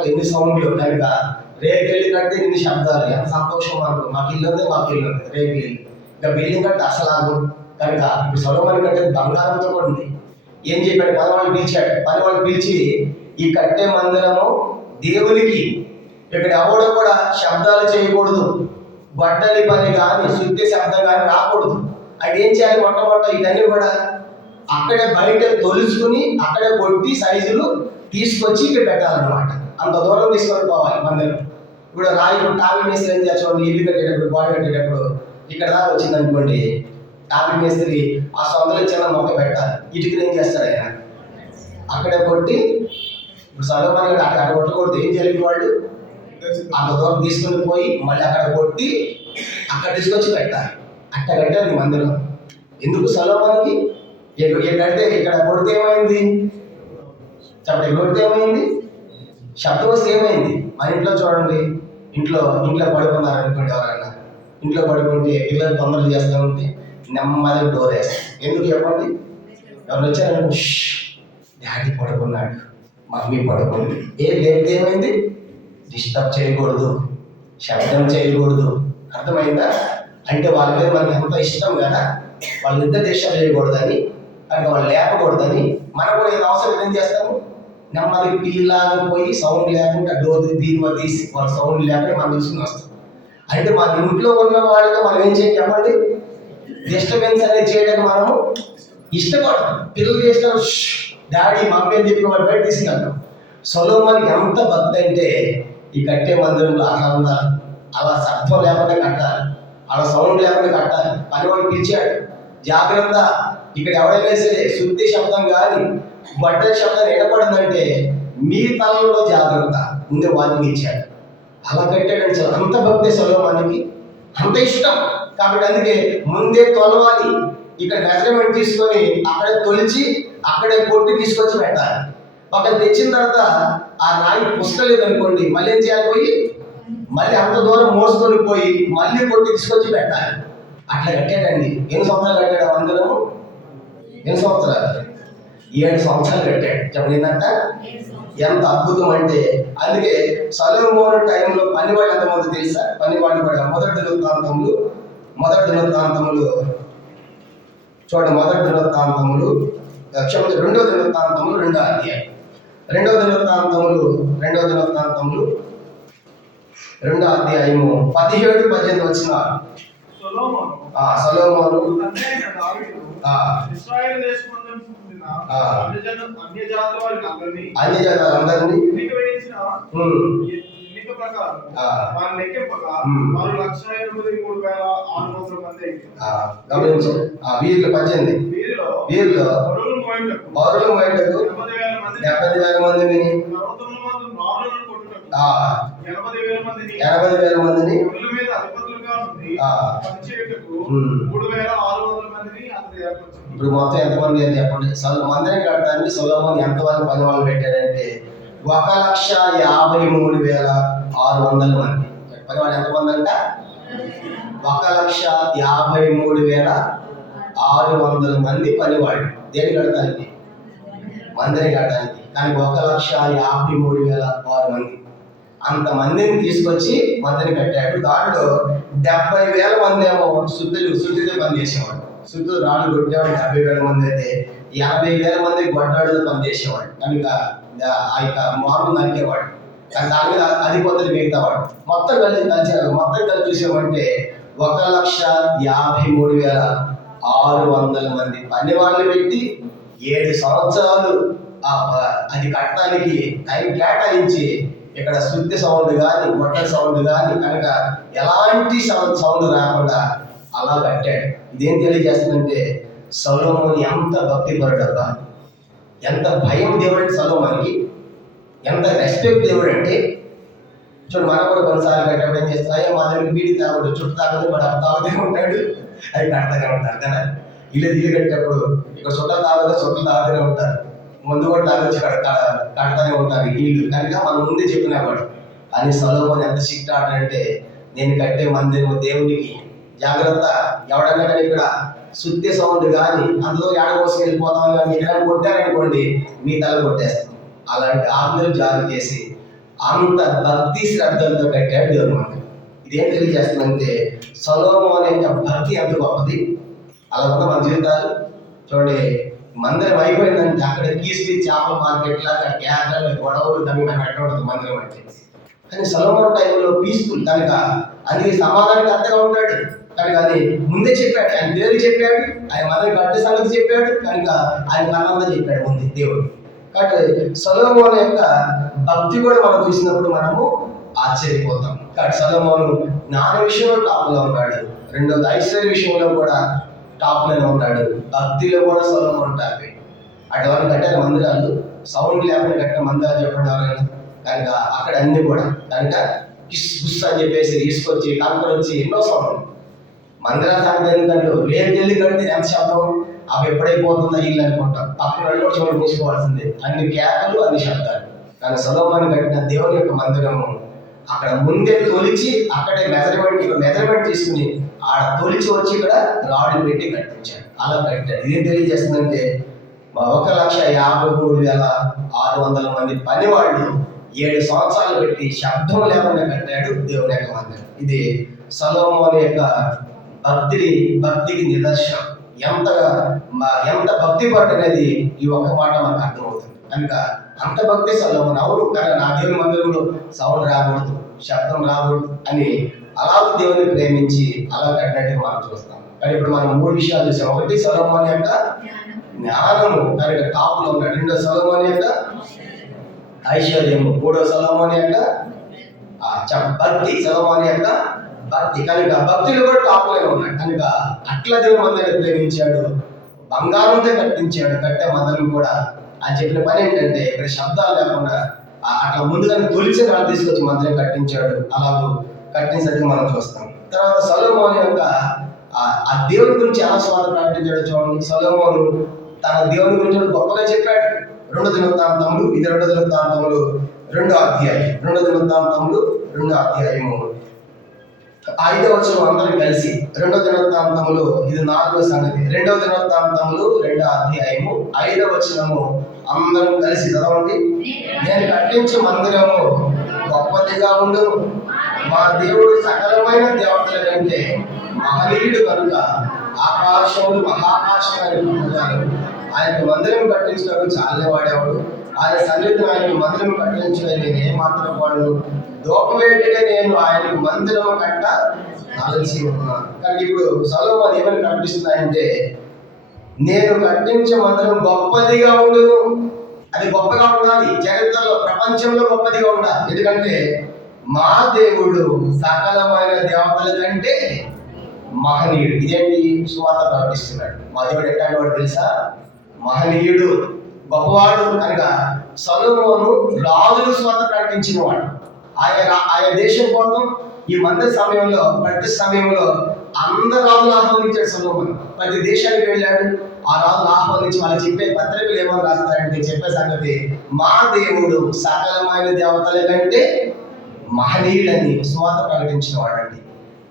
ఎన్ని సౌండ్లు. కనుక రేగిళ్ళు కడితే ఎన్ని శబ్దాలు. ఎంత సంతోషం మనకు. మాకు ఇల్లు ఉంది, రేగిళ్ళు. ఇంకా బిల్డింగ్ కట్టి అసలు ఆగు. కనుక ఇప్పుడు సొలొమోను కట్టేది బంగారంతో కూడా ఉంది. ఏం చెప్పాడు? పని వాళ్ళు పిలిచి ఈ కట్టే మందిరము దేవునికి, ఇక్కడ ఎవడో కూడా శబ్దాలు చేయకూడదు, బట్టలి పని కానీ శుద్ధి శబ్దం కానీ రాకూడదు. అది ఏం చేయాలి? మొట్టమొదట ఇవన్నీ కూడా అక్కడే బయట తొలుచుకుని అక్కడే కొట్టి సైజులు తీసుకొచ్చి ఇక్కడ పెట్టాలన్నమాట. అంత దూరం తీసుకొని పోవాలి మందిరం. ఇప్పుడు టావీ మేస్త్రి ఏం చేస్తాడు? ఇల్లు కట్టేటప్పుడు, గోడ కట్టేటప్పుడు ఇక్కడ దాకా వచ్చింది అనుకోండి, టాపిక్ మేస్త్రి ఆ సొంతలో చిన్న మొక్క పెట్టాలి, ఇటుకలు ఏం చేస్తాడు ఆయన అక్కడే కొట్టి, ఇప్పుడు సలోమోను అక్కడ కొట్టకూడదు, ఏం జరిగింది వాళ్ళు అంత దూరం తీసుకుని పోయి మళ్ళీ అక్కడ కొట్టి అక్కడ తీసుకొచ్చి పెట్టాలి. అట్ట కట్టారు మందిరం. ఎందుకు సలోమోనుకి? ఏంటంటే ఇక్కడ కొడితే ఏమైంది చెప్పండి, కొడితే ఏమైంది, శబ్దం వస్తే ఏమైంది? మన ఇంట్లో చూడండి, ఇంట్లో పడుకున్నారు అనుకోండి, ఎవరైనా ఇంట్లో పడుకుంటే పిల్లలు తొందరలు చేస్తూ ఉంటే నెమ్మదిగా డోర్ వేస్తారు. ఎందుకు చెప్పండి? ఎవరు వచ్చారనుకో, డాడీ పడుకున్నాడు, మమ్మీ పడుకుంది, లేకపోతే ఏమైంది, డిస్టర్బ్ చేయకూడదు, శబ్దం చేయకూడదు. అర్థమైందా? అంటే వాళ్ళ మీద మనకి ఎంతో ఇష్టం కదా, వాళ్ళిద్దరు డిస్టర్బ్ చేయకూడదని, అంటే వాళ్ళు లేపకూడదని మనం కూడా ఏదో అవసరం ఏం చేస్తాము, నెమ్మదికి పిల్లాగా పోయి సౌండ్ లేకుండా డోర్ తీసి వాళ్ళ సౌండ్ లేకుండా మనం తీసుకుని వస్తాం. అంటే మన ఇంట్లో ఉన్న వాళ్ళకి మనం ఏం చేయాలి చెప్పండి, డిస్టర్బెన్స్ అనేది చేయడానికి మనము ఇష్టపడతాం. పిల్లలు చేస్తారు, డాడీ మమ్మీ అని చెప్పి వాళ్ళు బయట తీసుకెళ్తాం. సొలొమోనుకి ఎంత భక్తి అంటే ఈ కట్టే మందిరంలో అలా ఉండాలి, అలా శబ్దం లేకుండా కట్టాలి, అలా సౌండ్ లేకుండా కట్టాలి. పని వాళ్ళు పిలిచాడు, జాగ్రత్త, ఇక్కడ ఎవరైనా సరే శుద్ధి శబ్దం కానీ బట్టల శబ్దం వినపడిందంటే మీ తలలో జాగ్రత్త ముందే వార్నింగ్ ఇచ్చాడు. అలా కట్టాడంటే అంత భక్తి సొలొమోనుకి, అంత ఇష్టం. కాబట్టి అందుకే ముందే తొలవాలి, ఇక్కడ మెజర్మెంట్ తీసుకొని అక్కడే తొలిచి అక్కడే కొట్టి తీసుకొచ్చి పెట్టాలి. ఒకరు తెచ్చిన తర్వాత ఆ రాయి పుస్తలేదు అనుకోండి, మళ్ళీ ఏం చేయాలి, పోయి మళ్ళీ అంత దూరం మోసుకొని పోయి మళ్ళీ కొట్టి తీసుకొచ్చి పెట్టాలి. అట్లా కట్టాడండి. ఎన్ని సంవత్సరాలు కట్టాడు అందరము? ఎన్ని సంవత్సరాలు? 7 సంవత్సరాలు కట్టాడు. చెప్పండి ఏంటంట, ఎంత అద్భుతం అంటే. అందుకే సొలొమోను టైంలో పనివాళ్ళు ఎంతమంది తెలుసా? పనివాళ్ళు కూడా మొదటి దినవృత్తాంతములు చూడండి, మొదటి దినవృత్తాంతములు రెండవ దినవృత్తాంతములు 2వ అధ్యాయం, రెండవ దినవృత్తాంతములు 2వ అధ్యాయము 17-18 వచ్చిన సొలొమోను అన్యజాతులందరినీ గమనించు. వీరిలో 18 వీరిలో పౌరులు మోయటకు 70,000 మందిని 80,000 మందిని ఇప్పుడు మొత్తం ఎంతమంది అని చెప్పండి. మందిరం కట్టడానికి సొలొమోను ఎంతమంది పని వాళ్ళు పెట్టారంటే 1,53,600 మంది. పని వాళ్ళు ఎంతమంది అంట? 1,53,600 మంది పనివాళ్ళు. దేని కట్టడానికి? మందిరం కట్టడానికి. కానీ 1,53,600 మంది అంతమందిని తీసుకొచ్చి మందిని కట్టాడు. దాంట్లో 70,000 మంది ఏమో శుద్ధితో పనిచేసేవాడు. శుద్ధులు రాళ్ళు కొట్టేవాడు 70,000 మంది అయితే, 50,000 మంది గొడ్డాడుతో పనిచేసేవాడు. కనుక ఆ యొక్క మామూలు నరికేవాడు. కానీ దాని మీద అధిపతులు మిగతావాడు. మొత్తం కలిసి చూసామంటే 1,53,600 మంది పని వాళ్ళు పెట్టి 7 సంవత్సరాలు అది కట్టడానికి టైం కేటాయించి, ఇక్కడ శుద్ధి సౌండ్ కానీ గొడ్డల సౌండ్ కానీ కనుక ఎలాంటి సౌండ్ రాకుండా అలా కట్టాడు. ఇదేం తెలియజేస్తుందంటే సొలొమోను ఎంత భక్తిపరుడబ్బా, ఎంత భయం దేవుడు అంటే సొలొమోనుకి, ఎంత రెస్పెక్ట్ దేవుడు అంటే. చూడు, మనం కూడా కొన్నిసార్లు కట్టేప్పుడు ఏం చేస్తాం, మా దగ్గర బీడి తాగుడు చుట్టూ తాగుతూ కూడా తాగుతూ ఉంటాడు, అది కడతానే ఉంటారు కదా. ఇల్లు కట్టేటప్పుడు ఇక్కడ చుట్టూ తాగుతూనే ఉంటారు, ముందు కూడా తాగొచ్చి కడతానే ఉంటారు ఇల్లు. కనుక మనం ముందే చెప్పినవాడు. అని సొలొమోను ఎంత స్ట్రిక్ట్ ఆడాడంటే, నేను కట్టే మందిరం దేవుడికి జాగ్రత్త, ఎవడన్నా కానీ ఇక్కడ శుద్ధి సౌండ్ కానీ అందులో ఏడకోసం వెళ్ళిపోతాం కానీ ఇక్కడ కొట్టారనుకోండి మీ తల కొట్టేస్తాం. అలాంటి ఆజ్ఞలు జారీ చేసి అంత భక్తి శ్రద్ధలతో కట్టాడు దేవుడు మందిరం. ఇదేం తెలియజేస్తుందంటే సొలొమోను యొక్క భక్తి ఎంత గొప్పది. అలా కూడా మన జీవితాలు చూడండి. మందిరం అయిపోయిందంటే అక్కడ కీసి చేపల మార్కెట్ లాగా కేకలు గొడవలు తమ్మి మనం ఎట్టబడుతుంది మందిరం అంటే. కానీ సొలొమోను టైంలో పీస్ఫుల్ కనుక, అందుకే సమాధానం అంతగా ఉంటాడు కనుక అది ముందే చెప్పాడు. ఆయన పేరు చెప్పాడు, ఆయన మందిరం కట్టే సంగతి చెప్పాడు, కనుక ఆయన కన్నంతా చెప్పాడు ముందు దేవుడు. కాబట్టి సొలొమోను యొక్క భక్తి కూడా మనం చూసినప్పుడు మనము ఆశ్చర్యపోతాం. కాబట్టి సొలొమోను జ్ఞాన విషయంలో టాప్లో ఉన్నాడు, రెండోది ఐశ్వర్య విషయంలో కూడా టాప్ లోనే ఉన్నాడు. భక్తిలో కూడా సొలొమోను టాపే. అటువంటి కట్టిన మందిరాలు, సౌండ్ లేకుండా కట్టిన మందిరాలు చెప్పండి ఎవరైనా. కనుక అక్కడ అన్ని కూడా కనుక కిస్ బుస్ అని చెప్పేసి తీసుకొచ్చి కంకర వచ్చి ఎన్నో సౌండ్. మందిరాలు సంగతి ఎందుకంటే వెళ్ళి కడితే ఎంత శబ్దం, అవి ఎప్పుడైపోతుందో ఇల్లు అనుకుంటాం. పక్కన కూడా చోటు మూసుకోవాల్సిందే. అన్ని కేకలు, అన్ని శబ్దాలు. కానీ సొలొమోను కట్టిన దేవుని యొక్క మందిరము అక్కడ ముందే తొలిచి అక్కడే మెజర్మెంట్ తీసుకుని ఆడ తొలిచి వచ్చి ఇక్కడ రాళ్ళు పెట్టి కట్టించాడు. అలా కట్టాడు. ఇదేం తెలియజేస్తుందంటే 1,53,600 మంది పనివాళ్ళు 7 సంవత్సరాలు పెట్టి శబ్దం లేకుండా కట్టాడు దేవుని యొక్క మందిరం. ఇది సొలొమోను యొక్క భక్తికి నిదర్శనం. ఎంత భక్తి పట్టనేది ఈ ఒక్క మాట మనకు అర్థమవుతుంది. కనుక అంత భక్తి సొలొమోను. అవును కానీ నా దేవుని మందిరంలో సౌండ్ రాకూడదు, శబ్దం రాకూడదు అని అలా దేవుని ప్రేమించి అలా కట్టినట్టు మనం చూస్తాం. కానీ ఇప్పుడు మనం 3 విషయాలు చూసాం. ఒకటి సొలొమోను యొక్క జ్ఞానము, కనుక టాప్ లో ఉన్నాడు. రెండో సొలొమోను యొక్క ఐశ్వర్యము, మూడో సొలొమోను యొక్క భక్తి, సొలొమోను యొక్క భక్తి. కనుక భక్తులు కూడా టాప్ లోనే ఉన్నాడు. కనుక అట్లా దేవుని మందిరాన్ని ప్రేమించాడు, బంగారంతో కట్టించాడు. కట్టే మందిరం కూడా అని చెప్పిన పని ఏంటంటే ఇక్కడ శబ్దాలు లేకుండా అట్లా ముందుగానే తొలిచి రాళ్ళు తీసుకొచ్చి మందిరం కట్టించాడు. అలాగూ కట్టించినట్టుగా మనం చూస్తాం. తర్వాత సొలొమోను యొక్క ఆ దేవుని గురించి ఎలా స్వార్థ ప్రకటించాడు చూడండి. సొలొమోను తన దేవుని గురించి గొప్పగా చెప్పాడు. 2 దినవృత్తాంతములు 2 దినవృత్తాంతములు 2వ అధ్యాయం 2 దినవృత్తాంతములు 2వ అధ్యాయము 5వ వచనం అందరూ కలిసి 2 దినవృత్తాంతములు ఇది 4వ సంగతి. 2 దినవృత్తాంతములు 2వ అధ్యాయము 5వ వచనము అందరం కలిసి చదవండి. నేను కట్టించే మందిరము గొప్పదిగా ఉండును, మా దేవుడు సకలమైన దేవతల కంటే మహనీయుడు కనుక ఆకాశములు మహాకాశమైన ఆయన మందిరం కట్టించడానికి చాలనే వాడేవాడు. ఆయన సన్నిధిని ఆయన మందిరం కట్టించడానికి నేను ఏమాత్రం వాడు దోపవేటిగా నేను ఆయనకు మందిరం కట్ట ఆలోచి ఉన్నాను. కానీ ఇప్పుడు సొలొమోను ఏమని కనిపిస్తున్నాయంటే నేను కట్టించే మందిరం గొప్పదిగా ఉండును. అది గొప్పగా ఉండాలి, జగత్తులో ప్రపంచంలో గొప్పదిగా ఉండాలి. ఎందుకంటే మా దేవుడు సకలమైన దేవతల కంటే మహనీయుడు. ఇదేంటి సువార్త ప్రకటిస్తున్నాడు. మా దేవుడు ఎట్లాంటి వాడు తెలుసా? మహనీయుడు, గొప్పవాడు. కనుక సొలొమోను రాజులు సువార్త ప్రకటించిన వాడు. ఆయన దేశం కోసం ఈ మందిర సమయంలో ప్రతి సమయంలో అందరు రాజులు ఆహ్వానించాడు సొలొమోను. ప్రతి దేశానికి వెళ్ళాడు. ఆ రాజులు ఆహ్వానించి వాళ్ళు చెప్పే పత్రికలు ఏమని రాస్తారంటే చెప్పే సంగతి మా దేవుడు సకలమైన దేవతల కంటే మహనీయుడని సువార్త ప్రకటించిన వాడండి.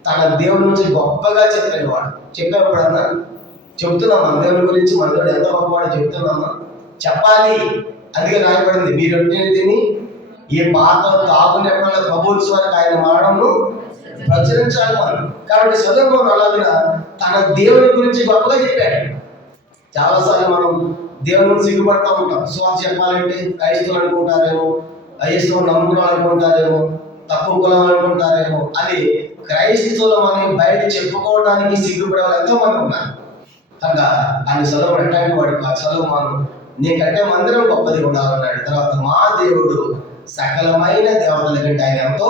తన దేవుడి నుంచి గొప్పగా చెప్పిన వాడు. చెప్పేప్పుడన్నా చెప్తున్నాం మన దేవుడి గురించి, మన దేవుడు ఎంత గొప్పవాడో చెప్తున్నామా? చెప్పాలి. అందుకే రాయబడింది మీరు తిని ఈ పాత తాగుని ఎక్కడ ప్రభుత్వానికి ఆయన మరణంను ప్రచురించాలి మనం. కాబట్టి సొలొమోను అలాగిన తన దేవుని గురించి గొప్పగా చెప్పాడు. చాలాసార్లు మనం దేవుని గురించి సిగ్గుపడతా ఉంటాం. సువార్త చెప్పాలంటే క్రైస్తవులు అనుకుంటారేమో, క్రైస్తవులు నమ్ముకున్నాం అనుకుంటారేమో, తక్కువ కులం అనుకుంటారేమో అని క్రైస్తవులమని బయట చెప్పుకోవడానికి సిగ్గుపడే వాళ్ళు ఎంతో మంది ఉన్నారు. కనుక ఆయన సొలొమోను ఎట్లాంటి వాడు కాదు. సొలొమోను నీకంటే మందిరం గొప్పది ఉండాలన్నాడు. తర్వాత మా దేవుడు సకలమైన దేవతల కంటే ఆయన ఎంతో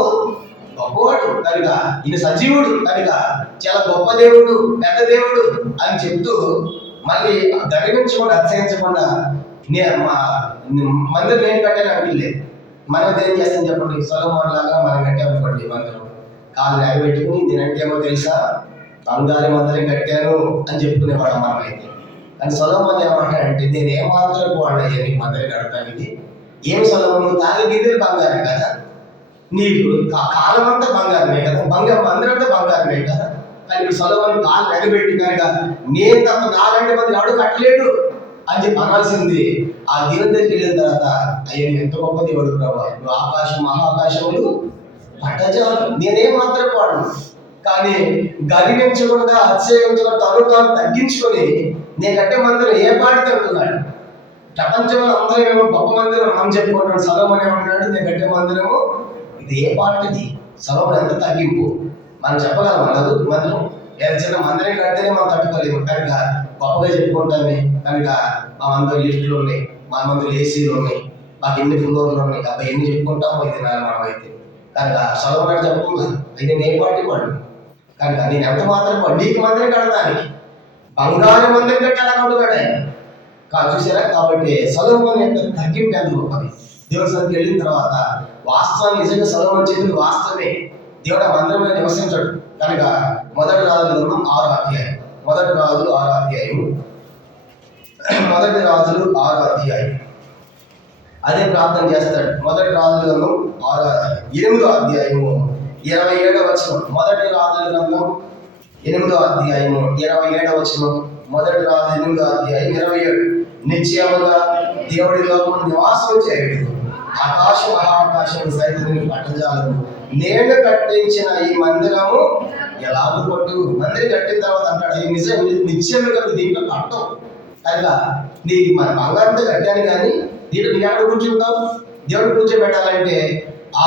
గొప్పవాడు కనుక ఈయన సజీవుడు కనుక చాలా గొప్ప దేవుడు, పెద్ద దేవుడు అని చెప్తూ మళ్ళీ గర్వించకుండా అతిశయించకుండా మందిరం నేను కట్టాను అంటలేదు. మనం ఏం చేస్తాం చెప్పండి? సొలొమోను లాగా మనం కట్టామనుకోండి మందిరం, కాళ్ళు ఎగబెట్టుకుని నేనంటేమో తెలుసా బంగారు మందిరం కట్టాను అని చెప్పుకునేవాడు మనం అయితే. కానీ సొలొమోను ఏమంటాడంటే నేను ఏమాత్రం వాడయ్యా నీకు మందిరం కడతానికి. ఏం సొలొమోను తాగి గిన్నెలు బంగారం కదా, నీకు కాలం అంతా బంగారమే కదా, మందిరం అంతా బంగారమే కదా. కానీ ఇప్పుడు సొలొమోను కాళ్ళు ఎగబెట్టి కనుక నేను తప్ప నాలంటే మంది ఎవడు కట్టలేడు అని చెప్పి అనాల్సింది. ఆ దేవుని దగ్గరికి వెళ్ళిన తర్వాత అయ్యా ఎంత గొప్ప దేవుడు ప్రభా, నువ్వు ఆకాశం మహాకాశములు పట్టజాలు, నేనేం మాత్రం వాడు. కానీ గర్వించకుండా అతిశయించకుండా తాను తగ్గించుకొని నేను కట్టే మందిరం ఏ పాటికి వెళ్తున్నాడు. ప్రపంచంలో అందరూ ఏమో గొప్ప మందిరం మనం చెప్పుకుంటాడు. సొలొమోను ఏమంటున్నాడు? నేను కట్టే మందిరము ఇది ఏ పాటిది. సొలొమోను ఎంత తగ్గింపు మనం చెప్పగలం. మనదు మందిరం ఏదైనా చిన్న మందిరం కడితేనే మనం తట్టుకోలేము. కనుక గొప్పగా చెప్పుకుంటామే. కనుక మా మందిరం లిఫ్ట్లు ఉన్నాయి, మా మందిరం ఏసీలు ఉన్నాయి, మాకు ఎన్ని ఫ్లోర్లు ఉన్నాయి, అబ్బాయి ఎన్ని చెప్పుకుంటామో ఇది మనం అయితే. కనుక సొలొమోను చెప్పుకున్నా అయితే నేను ఏ పార్టీ వాడు. కనుక నేను ఎంత మాత్రం నీకు మందిరం కడతాను, బంగారు మందిరం కట్టాలనుకుంటున్నాడు ఆయన. చూసారా? కాబట్టి సొలొమోను యొక్క తగ్గింపు ఎంత గొప్పది. దేవుడి సన్నిధికి వెళ్ళిన తర్వాత వాస్తవాన్ని నిజంగా సొలొమోను చెప్పింది వాస్తవమే. దేవుడు ఆ మందిరంలో నివసించాడు. కనుక మొదటి రాజుల గ్రంథం 6వ అధ్యాయం, మొదటి రాజులు 6వ అధ్యాయం, మొదటి రాజులు 6వ అధ్యాయం అదే ప్రార్థన చేస్తాడు. మొదటి రాజుల గ్రంథం 8వ అధ్యాయము 27వ వచనం. మొదటి రాజుల గ్రంథం 8వ అధ్యాయము 27వ వచనం. మొదటి రాజు 8వ అధ్యాయం 27. నిశ్చయముగా దేవుడి లోకం నివాసం చేయడు, ఆకాశ మహాకాశం సైతం పట్టజాలము, నేను కట్టించిన ఈ మందిరము ఎలాగూ కొట్టు. మందిరం కట్టిన తర్వాత అంటాడు, ఈ నిశ్చయముగా దీంట్లో కట్టం. కనుక నీకు మన బంగారంతో కట్టాను కానీ దీంట్లో నీ ఎక్కడ కూర్చుంటావు? దేవుడు కూర్చోబెట్టాలంటే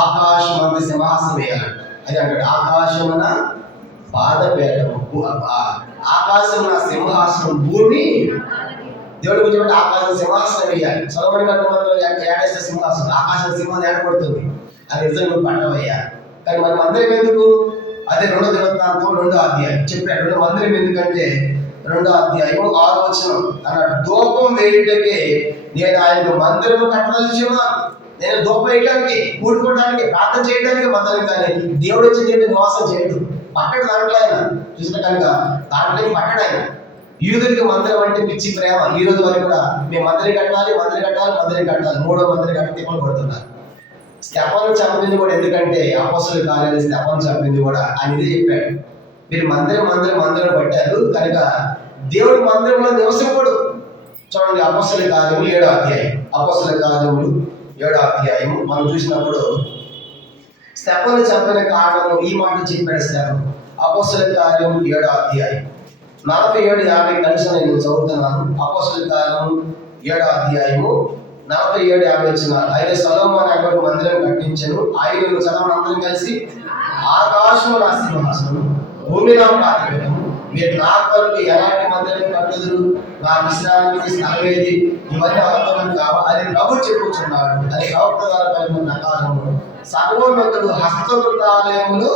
ఆకాశం అంత సింహాసనం వేయాలంట. అది అంటాడు, ఆకాశమున పాదపీఠము, ఆకాశమున సింహాసనం, భూమి దేవుడు కూర్చోబెట్టి ఆకాశం సింహాసనం వేయాలి. సొలొమోను కట్టడంలో ఏడేస్తే సింహాసనం, ఆకాశం సింహాసనం ఏడబడుతుంది. అది నిజంగా నువ్వు పట్టవయ్యా. కానీ మన మందిరం ఎందుకు? అదే 2వ దినవృత్తాంతం 2వ అధ్యాయం చెప్పాడు. మందిరం ఎందుకంటే 2వ అధ్యాయం 6వ వచనం అన్నాడు, ధూపం వేయటకే నేను ఆయనకు మందిరం కట్టదలుచున్నాను. నేను ధూపం వేయడానికి, కూడుకోవడానికి, ప్రార్థన చేయడానికి మందిరం, కానీ దేవుడు వచ్చి నేను నివాసం చేయడు. పట్టడు దాంట్లో ఆయన చూసిన. కనుక దాంట్లో పట్టడు ఆయన. యూదులకి మందిరం అంటే పిచ్చి ప్రేమ. ఈ రోజు వరకు కూడా మేము మందిరం కట్టాలి, మందిరం కట్టాలి, మందిరం కట్టాలి, 3వ మందిరం కట్టి తిప్పలు పడుతున్నారు. స్టెఫను చంపింది కూడా ఎందుకంటే అపోస్తలుల కార్యాలు స్టెఫను చంపింది కూడా ఆయన ఇదే చెప్పాడు, మీరు మందిరం మందిరం మందిరం పట్టారు కనుక దేవుడు మందిరంలో నివసింపడు. చూడండి, అపోస్తలుల కార్యము 7వ అధ్యాయం, అపోస్తలుల కార్యములు 7వ అధ్యాయం మనం చూసినప్పుడు స్టెఫను చంపిన కారణము ఈ మాట చెప్పాడు స్టెఫను. అపోస్తలుల కార్యం 7వ అధ్యాయం 47-50 కనీసం నేను చదువుతున్నాను. అపోస్తలుల కార్యం 7వ అధ్యాయము 47-50 వచ్చినారు. అయితే సొలొమోను అక్కడ మందిరం కట్టించెను, ఆయన చదవడం అందరం కలిసి, ఆకాశము నా సింహాసనం, భూమి నా పాదపీఠము, మీరు నా కొరకు ఎలాంటి మందిరం కట్టుదురు, నా విశ్రాంతికి స్థలం ఏది, ఇవన్నీ అవసరం కావు అని ప్రభు చెప్పుచున్నాడు. అది ప్రవక్త ద్వారా పలికిన ప్రకారము సర్వోన్నతుడు హస్తకృతాలయములు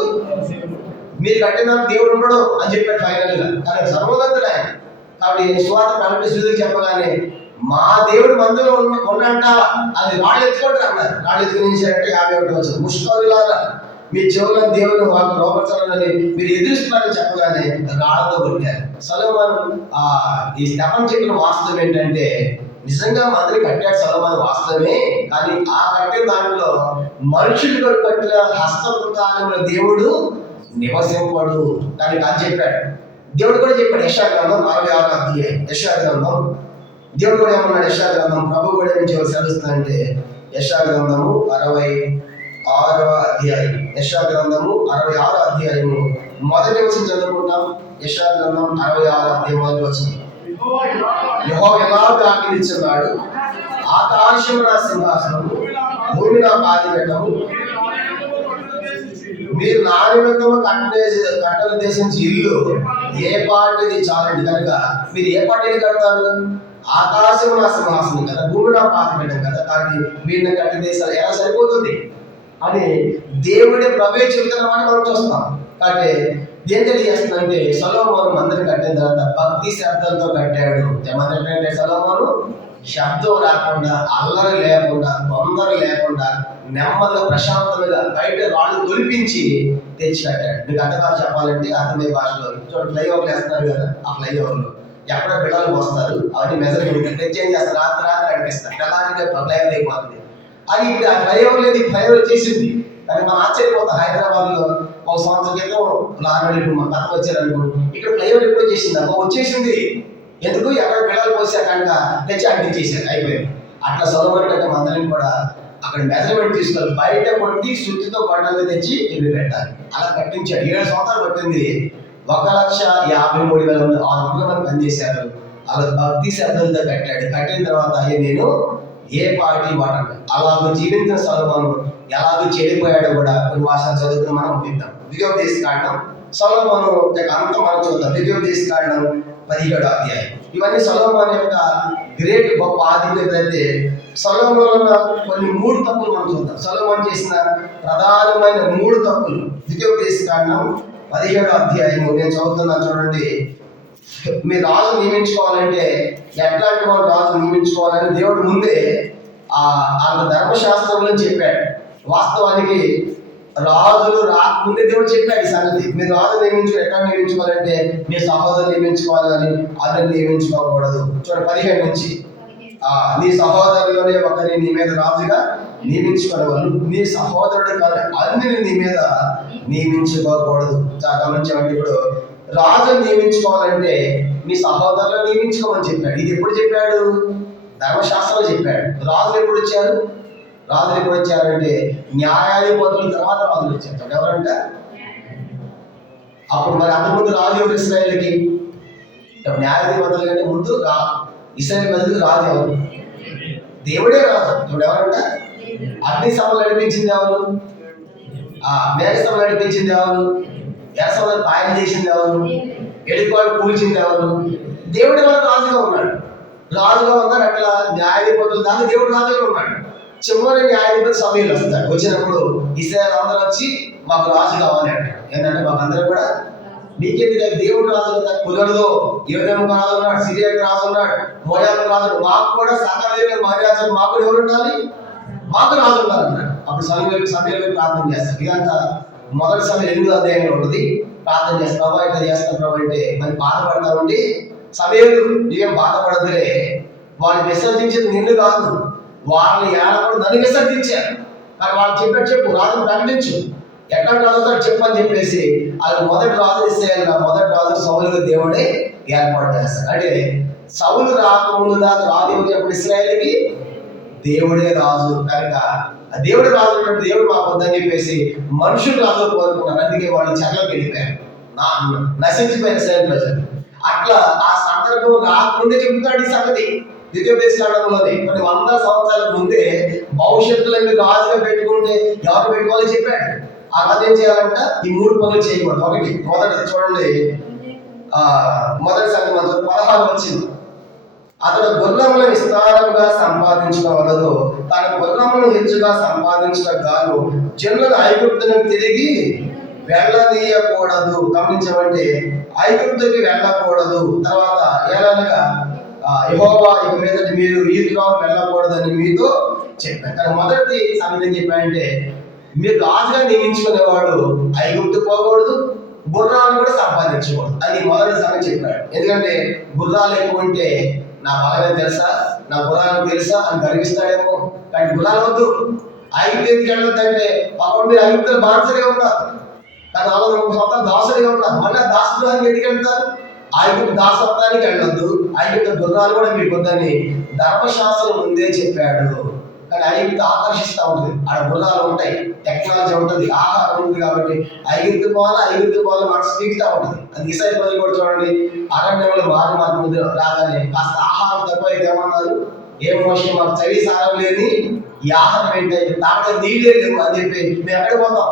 మీరు కట్టిన దేవుడు ఉండడు అని చెప్పాడు ఫైనల్ గా. కానీ సర్వోన్నతుడు ఆయన. కాబట్టి స్వాత ప్రకటిస్తుడికి చెప్పగానే మా దేవుడు మందిరం ఉన్నంట అది రాళ్ళు ఎత్తుకుంటారు అన్నారు. రాళ్ళు ఎత్తుకునేసారంటే 51 వచ్చింది. ముష్కరులారా మీ చెవులను దేవుని వాళ్ళు లోపరచాలని మీరు ఎదురుస్తున్నారని చెప్పగానే రాళ్ళతో కొట్టారు. సొలొమోను ఈ స్టెఫను చెప్పిన వాస్తవం ఏంటంటే, నిజంగా మందిరం కట్టాడు సొలొమోను వాస్తవమే, కానీ ఆ కట్టిన దాంట్లో మనుషులు కట్టిన హస్తకృతాలముల దేవుడు నివసింపడు కానీ అని చెప్పాడు. దేవుడు కూడా చెప్పాడు. యెషయా గ్రంథం 66వ అధ్యాయం, యెషయా గ్రంథం దేవుడు కూడా ఏమన్నాడు? యెషయా గ్రంథం ప్రభు కూడా ఏం సెలవుస్తుందంటే, యెషయా గ్రంథము 66వ అధ్యాయం, యెషయా గ్రంథము 66వ అధ్యాయము మొదటి వచనం చదువుకుంటాం. యెషయా గ్రంథం 66వ అధ్యాయం మొదటి వచనం, యెహోవా ఎలాగ ఆజ్ఞించున్నాడు, ఆకాశము నా సింహాసనం, భూమి నా పాదపీఠము, మీరు నా నిమిత్తము కట్టలు దేశించి ఇల్లు ఏ పాటిది చాలండి. కనుక మీరు ఏ పాటిని కడతారు? ఆకాశము నా సింహాసనం కదా, భూమి నా పాదపీఠం కదా, కానీ మీరు కట్టిన దేశాలు ఎలా సరిపోతుంది అని దేవుడే ప్రభే చెబుతున్న మాట మనం చూస్తాం. కాబట్టి దేని తెలియజేస్తుందంటే, సొలొమోను మందిరం కట్టిన తర్వాత భక్తి శబ్దంతో కట్టాడు. మందిరం అంటే సొలొమోను శబ్దం లేకుండా, అల్లరి లేకుండా, తొందర లేకుండా, నెమ్మదిగా ప్రశాంతంగా బయట రాళ్ళు తొలిపించి తెచ్చి కట్టాడు. మీకు అర్థకాలు చెప్పాలంటే అర్థమయ్యే భాషలో చూడండి, ఫ్లైఓవర్లు వేస్తున్నారు కదా, ఆ ఫ్లైఓవర్లు ఎక్కడ పిల్లలు వస్తారు అవన్నీ మెజర్మెంట్ తెచ్చి ఏం చేస్తారు, రాత్రి అనిపిస్తారు తెల్లారిగా ఫ్లైఓవర్ అయిపోతుంది. అది ఇప్పుడు ఆ ఫ్లైఓవర్ లేదు, ఫ్లైఓవర్ చేసింది. కానీ మనం ఆశ్చర్యపోతాం. హైదరాబాద్ లో 1 సంవత్సరం క్రితం లారీ మా కథ వచ్చారనుకో, ఇక్కడ ఫ్లైఓవర్ ఎప్పుడు వచ్చేసింది అబ్బా, వచ్చేసింది. ఎందుకు? ఎక్కడ పిల్లలు పోసా కనుక తెచ్చి అంటించేసారు, అయిపోయింది. అట్లా సొలొమోను కట్టిన మందిరం కూడా అక్కడ మెజర్మెంట్ తీసుకొని బయట కొట్టి శుద్ధితో గొడ్డలు తెచ్చి ఇల్లు పెట్టాలి. అలా కట్టించాడు. 7 సంవత్సరాలు పట్టింది. 1,53,600 మంది పనిచేశారు. అలా భక్తి శబ్దంతో కట్టాడు. కట్టిన తర్వాత నేను ఏ పార్టీ వాడను అలాగ జీవించిన సొలొమోను ఎలాగో చెడిపోయాడు కూడా కొన్ని వాసాలు చదువుకుని మనం వింటాం. ద్వితీయోపదేశకాండం సొలొమోను యొక్క అంతం మనం చూద్దాం. ద్వితీయోపదేశకాండం 17వ అధ్యాయం. ఇవన్నీ సొలొమోను యొక్క గ్రేట్ గొప్ప ఆధిక్యత. అయితే సొలొమోనులో కొన్ని 3 తప్పులు మనం చూద్దాం. సొలొమోను చేసిన ప్రధానమైన 3 తప్పులు. ద్వితీయోపదేశకాండం 17వ అధ్యాయము నేను చదువుతున్నాను చూడండి. మీ రాజు నియమించుకోవాలంటే ఎట్లాంటి వాడు రాజు నియమించుకోవాలని దేవుడు ముందే ఆ ధర్మశాస్త్రంలో చెప్పాడు. వాస్తవానికి రాజులు రాకముందే దేవుడు చెప్పాడు ఈ సంగతి. మీరు రాజు ఎట్లా నియమించుకోవాలంటే మీ సహోదరులు నియమించుకోవాలని అందరిని నియమించుకోకూడదు. చూడండి 17 నుంచి నీ సహోదరులోనే ఒకరిని నీ మీద రాజుగా నియమించుకోవాలి. నీ సహోదరుడు కాదు అన్నిని నీ మీద నియమించుకోకూడదు. చాలా గమనించామంటే ఇప్పుడు రాజుని నియమించుకోవాలంటే మీ సహోదరులను నియమించుకోమని చెప్పాడు. ఇది ఎప్పుడు చెప్పాడు? ధర్మశాస్త్రంలో చెప్పాడు. రాజులు ఎప్పుడు వచ్చారు? రాజులు ఎప్పుడు వచ్చారంటే న్యాయాధిపతుల తర్వాత రాజులు వచ్చారు. ఎవరంట? అప్పుడు మరి అంతకుముందు రాజు ఎవరు ఇశ్రాయేలుకి? న్యాయాధిపతుల కంటే ముందు ఇశ్రాయేలు ప్రజలకు రాజు ఎవరు? దేవుడే రాజు. ఇప్పుడు ఎవరంట? అగ్ని సభలు నడిపించింది ఎవరు? మేఘ సభలు నడిపించింది ఎవరు? ఎరసభలు పాయన చేసింది ఎవరు? ఎడుకోవాలి కూల్చింది ఎవరు? దేవుడే వాళ్ళకి రాజుగా ఉన్నాడు. రాజుగా ఉన్నాడు. అట్లా న్యాయాధిపతులు దాకా దేవుడు రాజుగా ఉన్నాడు. చివరి న్యాయాధిపతి సమయంలో వస్తాడు. వచ్చినప్పుడు ఇశ్రాయేలు అందరూ వచ్చి మాకు రాజు కావాలి అంటారు. ఏంటంటే మాకు అందరూ కూడా మీకెందుకు దేవుడు రాజు కుదరదు. యోధేముకు రాజు ఉన్నాడు, సిరియాకు రాజు ఉన్నాడు, మోయాకు రాజు, మాకు కూడా సకల మహారాజు మాకు ఎవరు ఉండాలి? మాకు రాజు ఉండాలన్నాడు. అప్పుడు సమయంలో ప్రార్థన చేస్తాడు. ఇదంతా మొదటి సమయం 8వ అధ్యాయంలో ఉంటుంది. ప్రార్థన చేస్తాం. ప్రభావ ఇట్లా చేస్తాం ప్రభావ అంటే మరి బాధపడతా ఉండి సమయంలో నీవేం బాధపడదులే, వాళ్ళు విసర్జించేది నిన్ను కాదు, వాళ్ళని ఏడకుండా నన్ను విసర్జించారు. కానీ వాళ్ళు చెప్పు రాజును ప్రకటించు, ఎక్కడ రాజుతాడు చెప్పని చెప్పేసి అది మొదటి రాజు ఇశ్రాయేలు మొదటి రాజు సౌలుగా దేవుడే ఏర్పాటు చేస్తాడు. అంటే సౌలు రాకముందు దాకా రాజు చెప్పిన ఇశ్రాయేలుకి దేవుడే రాజు. కనుక దేవుడు రాజు దేవుడు మాకు వద్దని చెప్పేసి మనుషులు రాజు కోరుకున్నారు. అందుకే వాళ్ళు చెరలోకి వెళ్ళిపోయారు, నశించిపోయిన ఇశ్రాయేలు ప్రజలు. అట్లా ఆ సందర్భం రాకముందే చెబుతాడు ఈ సంగతి. ద్వితీయోపదేశకాండంలోనే కొన్ని 100 సంవత్సరాల ముందే భవిష్యత్తులో మీరు రాజుగా పెట్టుకుంటే ఎవరు పెట్టుకోవాలో చెప్పాడు. ఆ రాజు ఏం చేయాలంట? ఈ 3 పనులు చేయకూడదు. ఒకటి మొదటిది చూడండి, మొదటి సంగతి 16 వచ్చింది. అతడు గుర్రములను విస్తారంగా సంపాదించవలదు, తన గుర్రములను హెచ్చుగా సంపాదించడం గాను జనులను ఐగుప్తును తిరిగి వెళ్ళనీయకూడదు. గమనించమంటే ఐగుప్తుకి వెళ్ళకూడదు. తర్వాత ఎలాగా యెహోవా ఇక మీద మీరు ఈ త్రోవ వెళ్ళకూడదని మీతో చెప్పాను. కానీ మొదటి సంగతి ఏం చెప్పాడంటే మీరు రాజుగా నియమించుకునేవాడు ఐగుప్తు పోకూడదు, గుర్రాలను కూడా సంపాదించకూడదు. అది మొదటి సంగతి చెప్పాడు. ఎందుకంటే గుర్రాలు ఎక్కువ ఉంటే నా బలమే తెలుసా, నా గుర్రాలను తెలుసా అని గర్విస్తాడేమో. కానీ గుర్రాలు వద్దు. ఐగుప్తు ఎందుకు వెళ్ళొద్దంటే అప్పుడు మీరు ఐగుప్తులు బానిసలుగా ఉన్నారు, కానీ 40 సంవత్సరాలు దాసులుగా ఉన్నారు. మళ్ళీ దాసులు ఎందుకు వెళ్తారు? ఐగుప్తు దాసత్వానికి వెళ్ళొద్దు, ఐగుప్తు గుర్రాలు కూడా మీకు వద్దని ధర్మశాస్త్రం ముందే చెప్పాడు. కానీ ఐగుప్తు ఆకర్షిస్తూ ఉంటుంది, ఆడ గుర్రాలు ఉంటాయి, టెక్నాలజీ ఉంటుంది, ఆహారం ఉంటుంది. కాబట్టి ఐగుప్తు పోవాలి మనసు పీకుతూ ఉంటుంది. అది ఇశ్రాయేలు ప్రజలు కూడా చూడండి, అరణ్యంలో మార్గం రాగానే కాస్త ఆహారం తక్కువ అయితే ఏమన్నారు? ఏం మోసం మాకు చవి సారం లేని ఈ ఆహారం ఏంటి, తాగడానికి నీళ్ళే లేవు అని చెప్పి మేము ఎక్కడ పోతాం?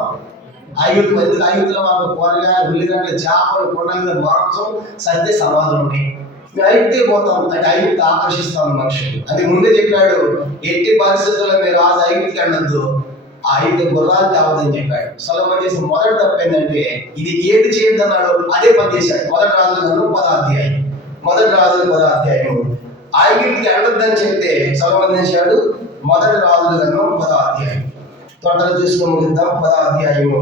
ఐగుప్తులో మాకు కూరగాయలు, ఉల్లిగడ్డలు, చేపలు, కొండల మాంసం, సత్య సమాధులు ఉన్నాయి. మేము ఐగుప్తుకి పోతాం. అంటే ఐగుప్తు ఆకర్షిస్తాం మనుషులు. అది ముందే చెప్పాడు, ఎట్టి పరిస్థితుల్లో మీరు రాజు ఐగుప్తుకి వెళ్ళొద్దు, ఆ 5 గుర్రాలు తేవద్దని చెప్పాడు. సొలొమోను చేసిన మొదటి తప్పు ఏంటంటే ఇది ఏది చేయొద్దు అన్నాడు, అదే పని చేశాడు. మొదటి రాజుల గ్రంథం 10వ అధ్యాయం ఐగుప్తుకి వెళ్ళొద్దని చెప్తే సొలొమోను చేశాడు. మొదటి రాజుల గ్రంథం 10వ అధ్యాయం తొందరగా చూసుకుని ముగిద్దాం. 10వ అధ్యాయము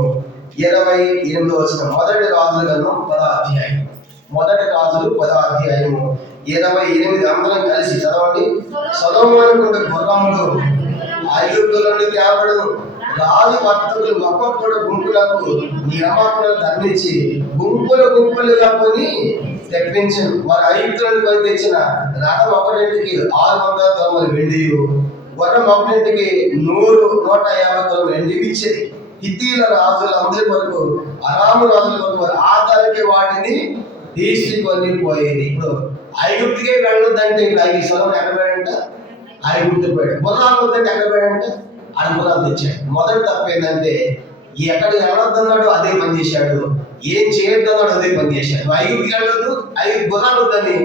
28వ వచనం. మొదటి రాజుల గ్రంథం 10వ అధ్యాయం, మొదటి రాజులు 10వ అధ్యాయము 28. అందరం కలిసి చదవండి. సొలొమోనుకు గుర్రములు ఐగుప్తు నుండి తేబడును, రాజు వర్తకులు ఒక్కొక్కడు గుంపులకు నియామకులను ధరించి గుంపులుగా కొని తెప్పించను. వారు ఐగుప్తు నుండి కొని తెచ్చిన రథం ఒకటింటికి 600 తులములు వెండి, గుర్రం ఒకటింటికి 150 తులములు వెండి ఇచ్చేది. హిత్తీల రాజులందరి వరకు, అరాము రాజుల వరకు వారు ఆధారకి వాటిని తీసుకొని పోయేది. ఇప్పుడు ఐగుప్తుకే వెళ్ళొద్దంటే ఇప్పుడు సొలొమోను ఎక్కడ పోయాడంట? ఐగుప్తుకు పోయాడు. గుర్రాలు వద్దంటే ఎక్కడ పోయాడంట? అది గుర్రాలు తెచ్చాడు. మొదటి తప్పు ఏంటంటే ఎక్కడ వెళ్ళొద్దన్నాడు అదే పని చేశాడు, ఏం చేయొద్దన్నాడు అదే పని చేశాడు. ఐగుప్తుకి వెళ్ళొద్దు, 5 గుర్రాలు వద్దని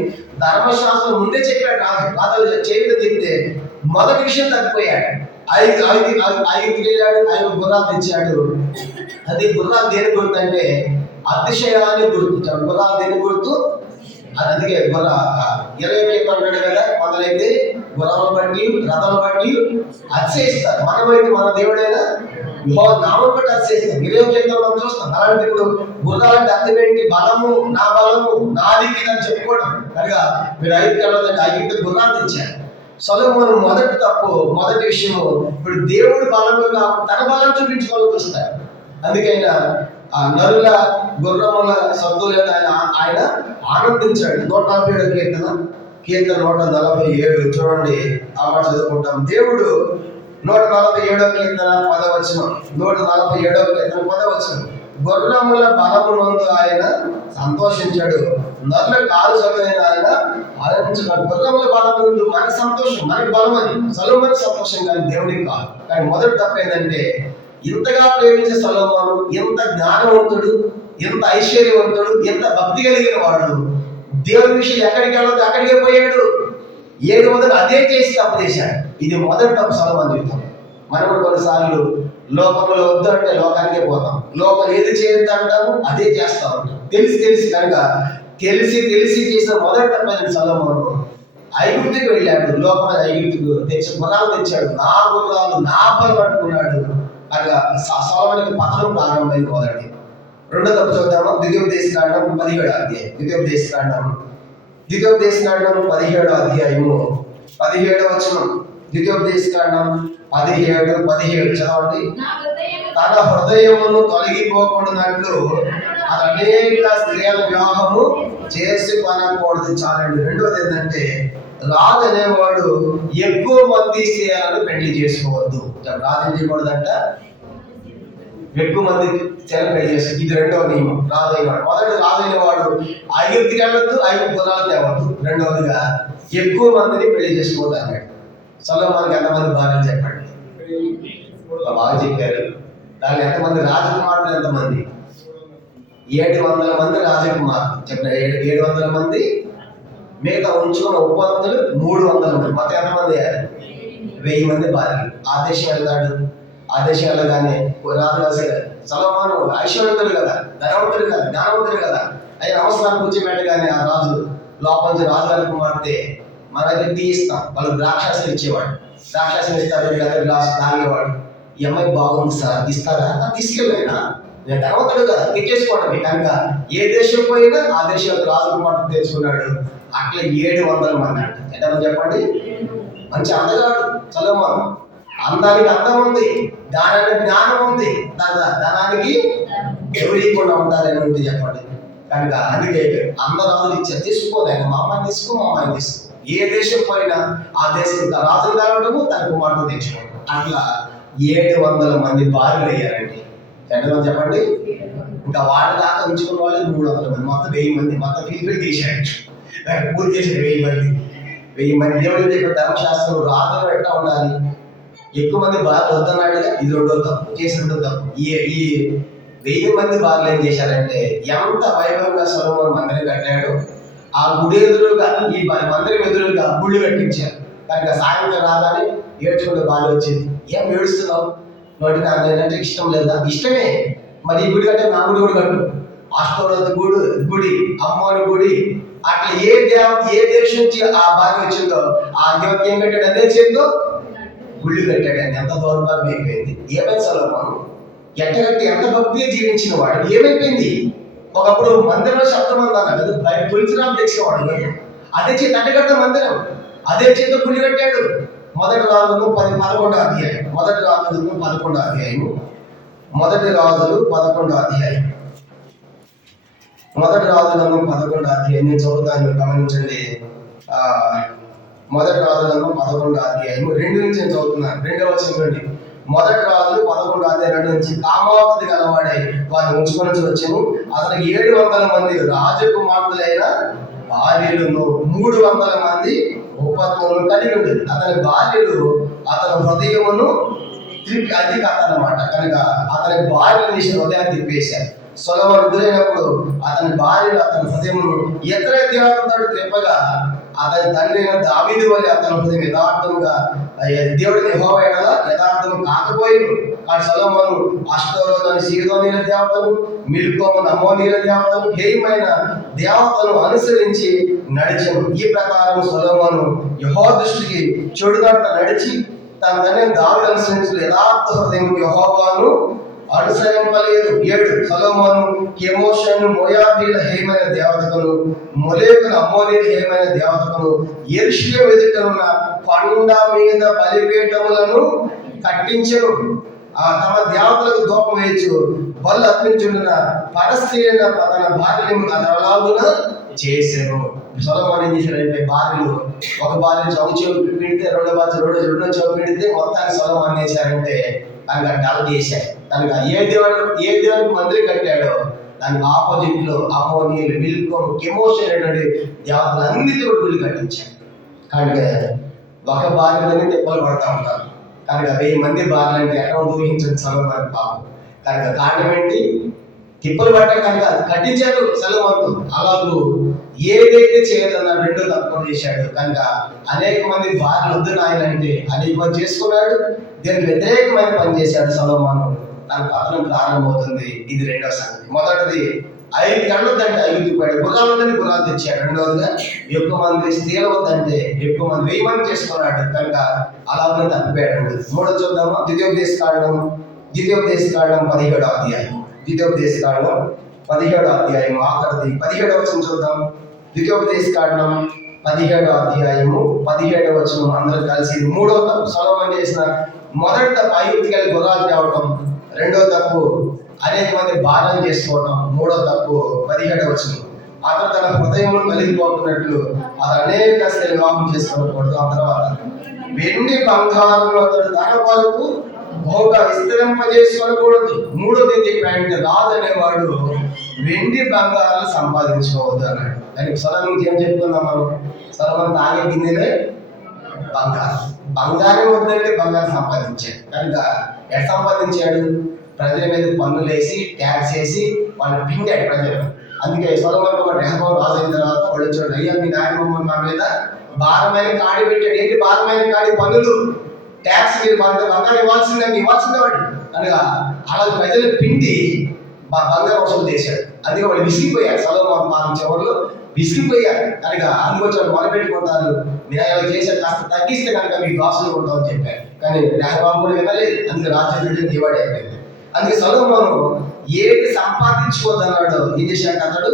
ధర్మశాస్త్రం ముందే చెప్పాడు. రాజు చేయొద్దని చెప్తే మొదటి విషయం తప్పిపోయాడు. ఐగుప్తుకి వెళ్ళాడు, 5 గుర్రాలు తెచ్చాడు. అది గుర్రాలు దేని గుర్తంటే అతిశయాన్ని గుర్తు. గుర్రాలు దేని గుర్తు? అది అందుకే గుర్ర 20 అంటాడు కదా, మొదలైతే గుర్రాలను బట్టి రథాలను బట్టి అతిశయిస్తారు. మనమైతే మన దేవుడైనా నామం బట్టి అతిశయిస్తాం. 20 మనం చూస్తాం. అలాంటి ఇప్పుడు గుర్రాలంటే అర్థం ఏంటి? బలము, నా బలము నాది అని చెప్పుకోవడం. కనుక మీరు ఐగుప్తు గుర్రాలు తెచ్చారు. సొలొమోను మొదటి తప్పు, మొదటి విషయము, ఇప్పుడు దేవుడు బలముగా తన బలం చూపించుకోవాలని చూస్తారు. అందుకైనా ఆ నరుల గుర్రముల సద్దులను ఆయన ఆనందించాడు. 147 కీర్తన 147 చూడండి, ఆ మాట చదువుకుంటాం. దేవుడు 147 కీర్తన 10వ వచనం, 147 కీర్తన 10వ వచనం, గుర్రముల బలమునందు ఆయన సంతోషించాడు, నరుల కాలు చదువైన ఆయన ఆనందించాడు. గుర్రముల బలమునందు మన సంతోషం, మనకి బలం అని సొలొమోను సంతోషం, కానీ దేవుడికి కాదు. కానీ మొదటి తప్పు ఏంటంటే, ఇంతగా ప్రేమించే సొలొమోను ఎంత జ్ఞానవంతుడు, ఎంత ఐశ్వర్యవంతుడు, ఎంత భక్తి కలిగిన వాడు, దేవుని విషయం ఎక్కడికి వెళ్ళదు అక్కడికే పోయాడు. 700 అదే చేసి తప్పు చేశాడు. ఇది మొదటి తప్పు సొలొమోను జీవితం. మనం కూడా కొన్నిసార్లు లోకంలో వద్దు అంటే లోకానికే పోతాం, లోకం ఏది చేయొద్దు అంటాము అదే చేస్తా ఉంటాం. తెలిసి కనుక తెలిసి చేసిన మొదటి తప్పైన సొలొమోను ఐగుప్తుకి వెళ్ళాడు. లోకమైన ఐగుప్తుకు గుర్రాలు తెచ్చాడు. నా గుర్రాలు నా బలం అనుకున్నాడు. అనగా సొలొమోనుకి పతనం ప్రారంభమైంది మొదటి. రెండో తప్పు చూద్దాము. ద్వితీయోపదేశకాండం 17వ అధ్యాయం. ద్వితీయోపదేశకాండం 17వ అధ్యాయము 17వ వచనం. ద్వితీయోపదేశకాండం 17 చదవండి. తన హృదయమును తొలగిపోకుండానట్లు అనేక స్త్రీల వివాహము చేసుకొనకూడదు. చాలండి. రెండోది ఏంటంటే, రాజు అనేవాడు ఎక్కువ మంది స్త్రీలను పెళ్లి చేసుకోవద్దు. రాజు ఏం చేయకూడదంట? ఎక్కువ మంది స్త్రీలను పెళ్లి చేసుకో. ఇది రెండవ నియమం. రాజు అయినవాడు మొదటి రాజు అయినవాడు ఐగుప్తుకి వెళ్ళొద్దు, ఐగుప్తు గుర్రాలు తేవద్దు. రెండవదిగా ఎక్కువ మందిని పెళ్లి చేసుకోవద్దు అన్నాడు. సొలొమోనుకి ఎంతమంది భార్యలు చెప్పండి? బాగా చెప్పారు. దానికి ఎంతమంది రాజకుమారులు? ఎంతమంది? 700 మంది రాజకుమారులు చెప్పిన. 700 మంది, మిగతా ఉంచుకున్న ఉపపత్తులు 300 మంది. మొత్తం ఎంతమంది? 1000 మంది భార్యలు. ఆ దేశం వెళ్తాడు. ఆ దేశం వెళ్ళగానే రాజు సొలొమోను ఐశ్వర్యవంతుడు కదా, ధనవంతుడు కదా, జ్ఞానవంతుడు కదా, ఆయన అవసరాన్ని కూర్చోబెట్టగానే ఆ రాజు లోపల నుంచి రాజుగారి కుమార్తె మన దగ్గర టీ ఇస్తాం, వాళ్ళు ద్రాక్షాసలు ఇచ్చేవాడు. ద్రాక్షాసలు ఇస్తారు, గ్లాస్ తాగేవాడు. ఈ అమ్మాయి బాగుంది సార్, ఇస్తారా? తీసుకెళ్ళినా నేను ధనవంతుడు కదా, తెచ్చేసుకోవడమే. కనుక ఏ దేశం పోయినా ఆ దేశంలో రాజకుమార్తె తెచ్చుకున్నాడు. అట్లా 700 మంది అంట. ఎంతమంది చెప్పండి? మంచి అందగాడు సొలొమోను. అందానికి అందం ఉంది, జ్ఞానానికి జ్ఞానం ఉంది, ధనానికి ఎవరికుండా ఉంటారని ఉంది చెప్పండి. కనుక అందుకే అందరు రాజులు ఇచ్చారు. తీసుకోలేక మా అమ్మాయిని తీసుకో, మా అమ్మాయిని తీసుకో. ఏ దేశం పోయినా ఆ దేశం రాజులు కలవడము, తన కుమార్తెను తెచ్చుకోవడం. అట్లా 700 మంది భార్యలు అయ్యారండి. ఎంతమంది చెప్పండి? ఇంకా వాళ్ళ దాకా ఉంచుకున్న వాళ్ళు 300 మంది, మొత్తం 1000 మంది. మొత్తం ఫిలిపిన్ తీశాడు, పూర్తి చేశాడు. 1000 మంది. దేవుడు చెప్పిన ధర్మశాస్త్రం రాజులు ఎట్లా ఉండాలి? ఎక్కువ మంది భార్యలు వద్దన్నాడుగా. ఇది రెండో తప్పు, చేసి రెండో తప్పు. ఈ 1000 మంది భార్యలు ఏం చేశారంటే, ఎంత వైభవంగా సొలొమోను మందిరం కట్టాడు. ఆ గుడి ఎదురుగా, ఈ మందిరం ఎదురుగా గుళ్ళు కట్టించారు. కనుక సాయంత్రం రాగానే ఏడ్చుకుంటే బాగా వచ్చేది. ఏం ఏడుస్తున్నావు? నోటి నాకు ఏంటంటే ఇష్టం లేదా? ఇష్టమే. మరి ఈ గుడి కట్టే నా గుడి కూడా కట్టు. అష్టోరథ గుడి, అమ్మోని గుడి, అట్లా ఏ దేశం నుంచి ఆ భాగ్యం వచ్చిందో ఆ దేవత ఏం కట్టాడు? అదే చేతితో గుళ్ళు కట్టాడు. అని ఎంత దౌర్భాగ్యం అయిపోయింది. ఏమైంది సొలొమోను? ఎట్టగట్టి ఎంత భక్తిగా జీవించిన వాడు ఏమైపోయింది? ఒకప్పుడు మందిరంలో శబ్దం అన్నాడు, తులసిరాలు తెచ్చేవాడు. అదే చేతి అడ్డగట్ట మందిరం, అదే చేతితో గుడి కట్టాడు. మొదటి రాజులు 11వ అధ్యాయం. మొదటి రాజులు 11వ అధ్యాయము. మొదటి రాజులు 11వ అధ్యాయం. మొదటి రాజులను 11వ అధ్యాయం నేను చదువుతాను, గమనించండి. మొదటి రాజులను 11వ అధ్యాయం 2 నుంచి నేను చదువుతున్నాను. 2వ వచనం నుండి. మొదటి రాజులు 11వ అధ్యాయం 2 నుంచి. కామావతి గలవాడై వారిని ఉంచుకొని వచ్చాము. అతనికి 700 మంది రాజకుమార్తెలైన భార్యలను 300 మంది ఉపపత్నులను కలిగి ఉండేది. అతని భార్యలు అతని హృదయమును అది కథనమాట. కనుక అతని భార్యని హృదయాన్ని తిప్పేశారు. సొలొమోను గురైనప్పుడు అతని భార్యలు అతని హృదయమును ఇతర దేవతలతో త్రిప్పగా అతని తండ్రి అయిన దావీదు వలె అతను హృదయం యథార్థముగా దేవుడిని యెహోవా ఎడల యథార్థము కాకపోయిను. ఆ సొలొమోను అష్టారోతు సీదోనీల దేవతలు, మిల్కోము అమ్మోనీల దేవతలు, హేయమైన దేవతలను అనుసరించి నడిచెను. ఈ ప్రకారం సొలొమోను యెహోవా దృష్టికి చెడునట్టు నడిచి తన తండ్రి దావీదు అనుసరించి యథార్థ హృదయం యెహోవాను అనుసరింపలేదు. 7 సొలొమోను కెమోషను మోయాబీల హేయమైన దేవతకును, మొలేకుల అమ్మోనీల హేయమైన దేవతకును యెరూషలేము ఎదుట ఉన్న కొండ మీద బలిపీఠములను కట్టించెను. తమ దేవతలకు ధూపం వేయచ్చు బలు అర్పించున్న పరస్త్రీల తన భార్యను అలాగున చేశాను. సొలొమోను ఏం చేశాడంటే భార్యలు ఒక భార్య చౌక చెవి పెడితే రెండో చెవి పెడితే మొత్తాన్ని సొలొమోను చేశారంటే దానికి అడ్డాలు చేశారు. దానికి ఏ దేవుడికి మందిరం కట్టాడో దానికి ఆపోజిట్ లో అమ్మోనీయులు, మిల్కోము, కెమోషు అనేటువంటి దేవతలన్నిటి కూడా గుళ్ళు కట్టించారు. కనుక ఒక భార్యలని తిప్పలు పడతా ఉంటారు. కనుక 1000 మంది భార్యలు అంటే ఎక్కడ ఊహించదు సొలొమోను పాపం. కనుక కారణం ఏంటి? తిప్పలు పడ్డా కనుక కట్టించాడు సొలొమోను. అలాగూ ఏదైతే చేయదన్న రెండో తప్పకుండా చేశాడు. కనుక అనేక మంది భార్యలు వద్దు నాయనంటే అనేక మంది చేసుకున్నాడు. దీనికి వ్యతిరేకమైన పని చేశాడు సొలొమోను. తన పతనం ప్రారంభమవుతుంది. ఇది రెండవ సంగతి. మొదటిది 5 కళ్ళొద్దంటే 5 రూపాయలు, గుర్రాలు తెచ్చాడు. రెండవదిగా ఎక్కువ మంది స్త్రీలు వద్దంటే ఎక్కువ మంది 1000 మంది చేసుకున్నాడు. కనుక అలాగే తప్పిపోయాడు. మూడో చూద్దామా? ద్వితీయోపదేశకాండం 17వ అధ్యాయం. ద్వితీయోపదేశకాండం 17వ అధ్యాయం ఆఖరిది 17వ వచనం చూద్దాం. ద్వితీయోపదేశకాండం 17వ అధ్యాయము 17వ వచనం అందరూ కలిసి. మూడో తప్పు సొలొమోను చేసిన మొదటి తప్పు 5 గుర్రాలు తేవటం. రెండో తప్పు అనేక మంది భార్యలు చేసుకోవటం. మూడో తప్పు 17వ వచనం అతను తన హృదయం కలిగిపోతున్నట్లు అతను అనేక స్త్రీలు వివాహం చేసుకోకూడదు. ఆ తర్వాత వెండి బంగారం అతడు తన వరకు బహుగా విస్తరింపజేసుకోకూడదు. మూడోది ఏంటంటే రాజు అనేవాడు వెండి బంగారాలు సంపాదించుకోవద్దు అన్నాడు. దానికి సొలొమోనుకి ఏం చెప్తున్నాం మనం? సొలొమోను తాగే గిన్నెలే బంగారం వద్దంటే బంగారం సంపాదించాడు. కనుక ఎట్లా సంపాదించాడు? ప్రజల మీద పన్నులు వేసి ట్యాక్స్ వేసి వాళ్ళని పిండాడు ప్రజలు. అందుకే సొలొమోను రెహబాము రాజు అయిన తర్వాత వాళ్ళు వచ్చాడు, అయ్యా మీ నాయనమ్మ మా మీద భారమైన కాడి పెట్టాడు. ఏంటి భారమైన కాడి? పన్నులు, ట్యాక్స్. మీరు బంగారం ఇవ్వాల్సిందే వాడు. అనగా అలా ప్రజలు పిండి బంగారం వసూలు చేశాడు. అందుకే వాళ్ళు విసిగిపోయారు. సొలొమోను పాలన చివరిలో విసిగిపోయారు. కనుక అందుకొచ్చి వాళ్ళు మొదలుపెట్టుకుంటారు, మీరు చేసే కాస్త తగ్గిస్తే కనుక మీకు దాసులు ఉంటామని చెప్పారు. కానీ రెహబాము కూడా వినలేదు. అందుకే రాజ్యం దివాడు అయిపోయింది. అందుకే సొలొమోను ఏది సంపాదించుకోవద్దన్నాడో ఏం చేశాక అతడు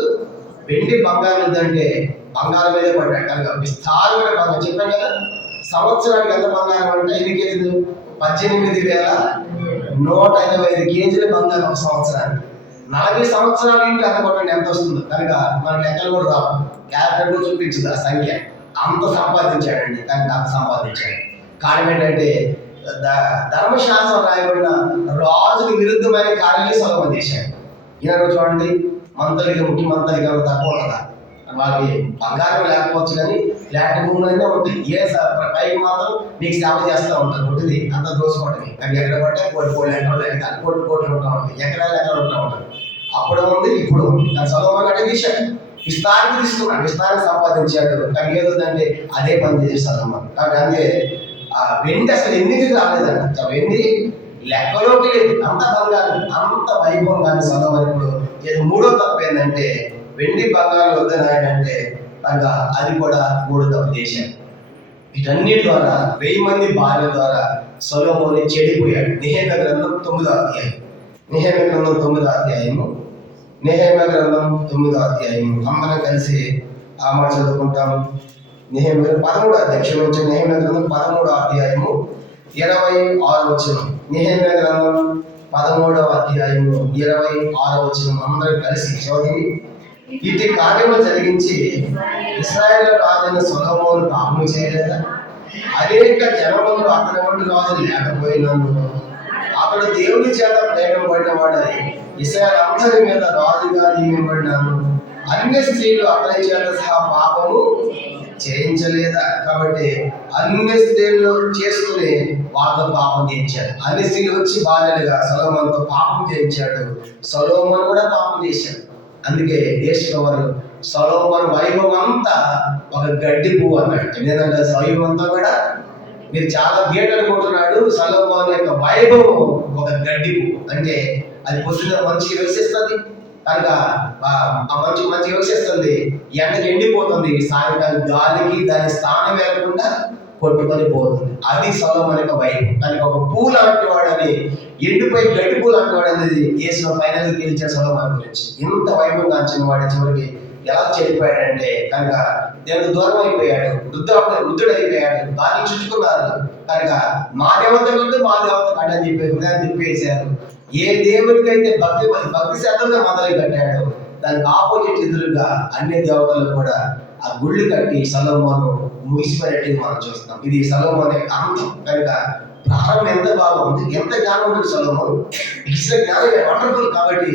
వెండి బంగారం వద్దంటే బంగారం మీదే పడ్డాడు. కనుక విస్తారమైన బంగారం చెప్పాను కదా. సంవత్సరానికి ఎంత బంగారం అంటే 5 కేజీలు 18,185 కేజీల బంగారం ఒక సంవత్సరానికి. 40 సంవత్సరాలు ఏంటి అంత కొట్టండి ఎంత వస్తుందో. కనుక మన లెక్కలు కూడా రావు, క్యాలెండర్ కూడా చూపించదు ఆ సంఖ్య. అంత సంపాదించాడండి. కనుక అంత సంపాదించాడు. కారణం ఏంటంటే ధర్మశాస్త్రం రాయబడిన రాజుకి విరుద్ధమైన కార్యాలు సొలొమోను చేశాడు. ఈనాడు చూడండి, మంత్రులకి ముఖ్యమంత్రికి తక్కువ ఉంటుందా? వాళ్ళకి బంగారం లేకపోవచ్చు కానీ ఫ్లాట్ భూములన్నీ ఉంటాయి. పైకి మాత్రం మీకు సేవ చేస్తూ ఉంటారు. ఉంటుంది అంత దోసుకోవటమే. కానీ ఎక్కడ పట్టే కోటి ఎకరాలు కోట్లు ఉంటా ఉంటాయి. ఎకరాలు ఉంటా ఉంటాయి. అప్పుడు ఉంది, ఇప్పుడు ఉంది. కానీ సొలొమోను అంటే తీశాడు, విస్తారాన్ని తీసుకున్నాడు, విస్తారాన్ని సంపాదించాడు. కానీ ఏదోదంటే అదే పని చేసి సొలొమోను. కాబట్టి అందుకే ఆ వెండి అసలు ఎందుకు రాలేదంట. వెండి లెక్కలోకి లేదు. అంత బంగారం, అంత వైభవం. కానీ సొలొమోను ఇప్పుడు మూడో తప్పు ఏంటంటే వెండి బంగారం వద్దని ఆయన అంటే కనుక అది కూడా మూడో తప్పు చేశాడు. వీటన్నిటి ద్వారా 1000 మంది భార్య ద్వారా సొలొమోను చెడిపోయాడు. నెహెమ్యా గ్రంథం 9వ అధ్యాయం. నెహెమ్యా గ్రంథం 9వ అధ్యాయము. నెహెమ్యా గ్రంథం 9వ అధ్యాయము అందరం కలిసి ఆ మాట చదువుకుంటాం. నెహెమ్యా 13వ అధ్యాయం, క్షమించండి, నెహెమ్యా గ్రంథం 13వ అధ్యాయము 26వ వచనం. నెహెమ్యా గ్రంథం 13వ అధ్యాయము 26వ వచనం అందరం కలిసి చదివి, ఇటు కార్యము జరిగించి ఇశ్రాయేలు రాజైన సొలొమోను పాపము చేయలేదా? అనేక జనములు అతని వంటి రాజు లేకపోయినాను. అతడు దేవుని చేత ప్రేమపడిన వాడై ఇశ్రాయేలు అందరి మీద రాజుగా నియమింపబడినాను. అన్ని స్త్రీలు అతని చేత సహా పాపము చేయించలేదా? కాబట్టి అన్ని స్త్రీలు చేసుకుని వాళ్ళతో పాపం చేయించాడు. అన్ని స్త్రీలు వచ్చి భార్యలుగా సొలొమోనుతో పాపం చేయించాడు. సొలొమోను కూడా పాపం చేశాడు. అందుకే యేసు వారు సొలొమోను వైభవం అంతా ఒక గడ్డి పువ్వు అన్నాడు. ఏంటంటే వైభవం అంతా కూడా మీరు చాలా గేట్ అనుకుంటున్నాడు. సొలొమోను యొక్క వైభవం ఒక గడ్డి పువ్వు అంటే అది పొద్దున్న మంచిగా వికసిస్తుంది, కనుక ఆ మంచి వికసిస్తుంది, ఎండకి ఎండిపోతుంది, సాయంకాలం గాలికి దాని స్థానం వెళ్లకుండా కొట్టుకొని పోతుంది. అది సొలొమోను యొక్క వైభవం. కనుక ఒక పూలు లాంటి వాడని, ఎండిపోయి గడ్డి పూలు లాంటి వాడు అనేది యేసు ఫైనల్ గెలిచాడు సొలొమోను గురించి. ఇంత వైభవం కాంచిన వాడి చివరికి ఎలా చెడిపోయాడంటే కనుక దేవుడు దూరం అయిపోయాడు, వృద్ధుడు అయిపోయాడు, దాన్ని చుట్టుకున్నారు. కనుక మా దేవత కంటే మా దేవత కంటే అని చెప్పి హృదయాన్ని తిప్పేశారు. ఏ దేవుడికైతే భక్తి శ్రద్ధగా మొదలు కట్టాడో దానికి ఆపోజిట్ ఎదురుగా అన్ని దేవతలు కూడా ఆ గుళ్ళు కట్టి సొలొమోను ముగిసిపోయినట్టు మనం చూస్తాం. ఇది సొలొమోను యొక్క అంతం. కనుక ప్రారంభం ఎంత బాగుంది, ఎంత జ్ఞానం ఉంటుంది సొలొమోను, ఇచ్చిన జ్ఞానం వండర్ఫుల్. కాబట్టి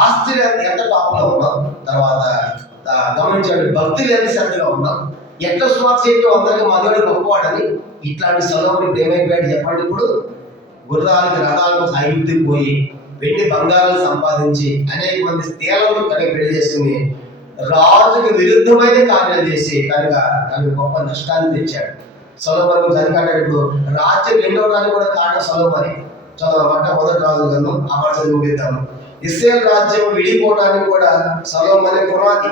ఆస్తి ఎంత టాప్ లో ఉన్నాం, తర్వాత గమనించండి భక్తులు ఎంత శ్రద్ధగా ఉన్నాం, ఎట్లా సుమారు చేయటం అందరికీ మగవాడు గొప్పవాడని. ఇట్లాంటి సొలొమోను ఇప్పుడు ఏమైపోయాడు చెప్పండి. ఇప్పుడు గుర్రాలకి రథాలకు ఐగుప్తుకు పోయి వెండి బంగారాలు సంపాదించి అనేక మంది స్త్రీలను పెళ్లి చేసుకుని రాజుకు విరుద్ధమైన కార్యాలు చేసి కనుక గొప్ప నష్టాన్ని తెచ్చాడు. సొలొమోను దానికంటే ఇప్పుడు రాజ్యం ఎండవడానికి కూడా కారణం సొలొమోనే. చదవమాట మొదటి రాజుల గ్రంథం ఆ మాట ముగిద్దాము. ఇశ్రాయేలు రాజ్యం విడిపోవడానికి కూడా సొలొమోనే పునాది.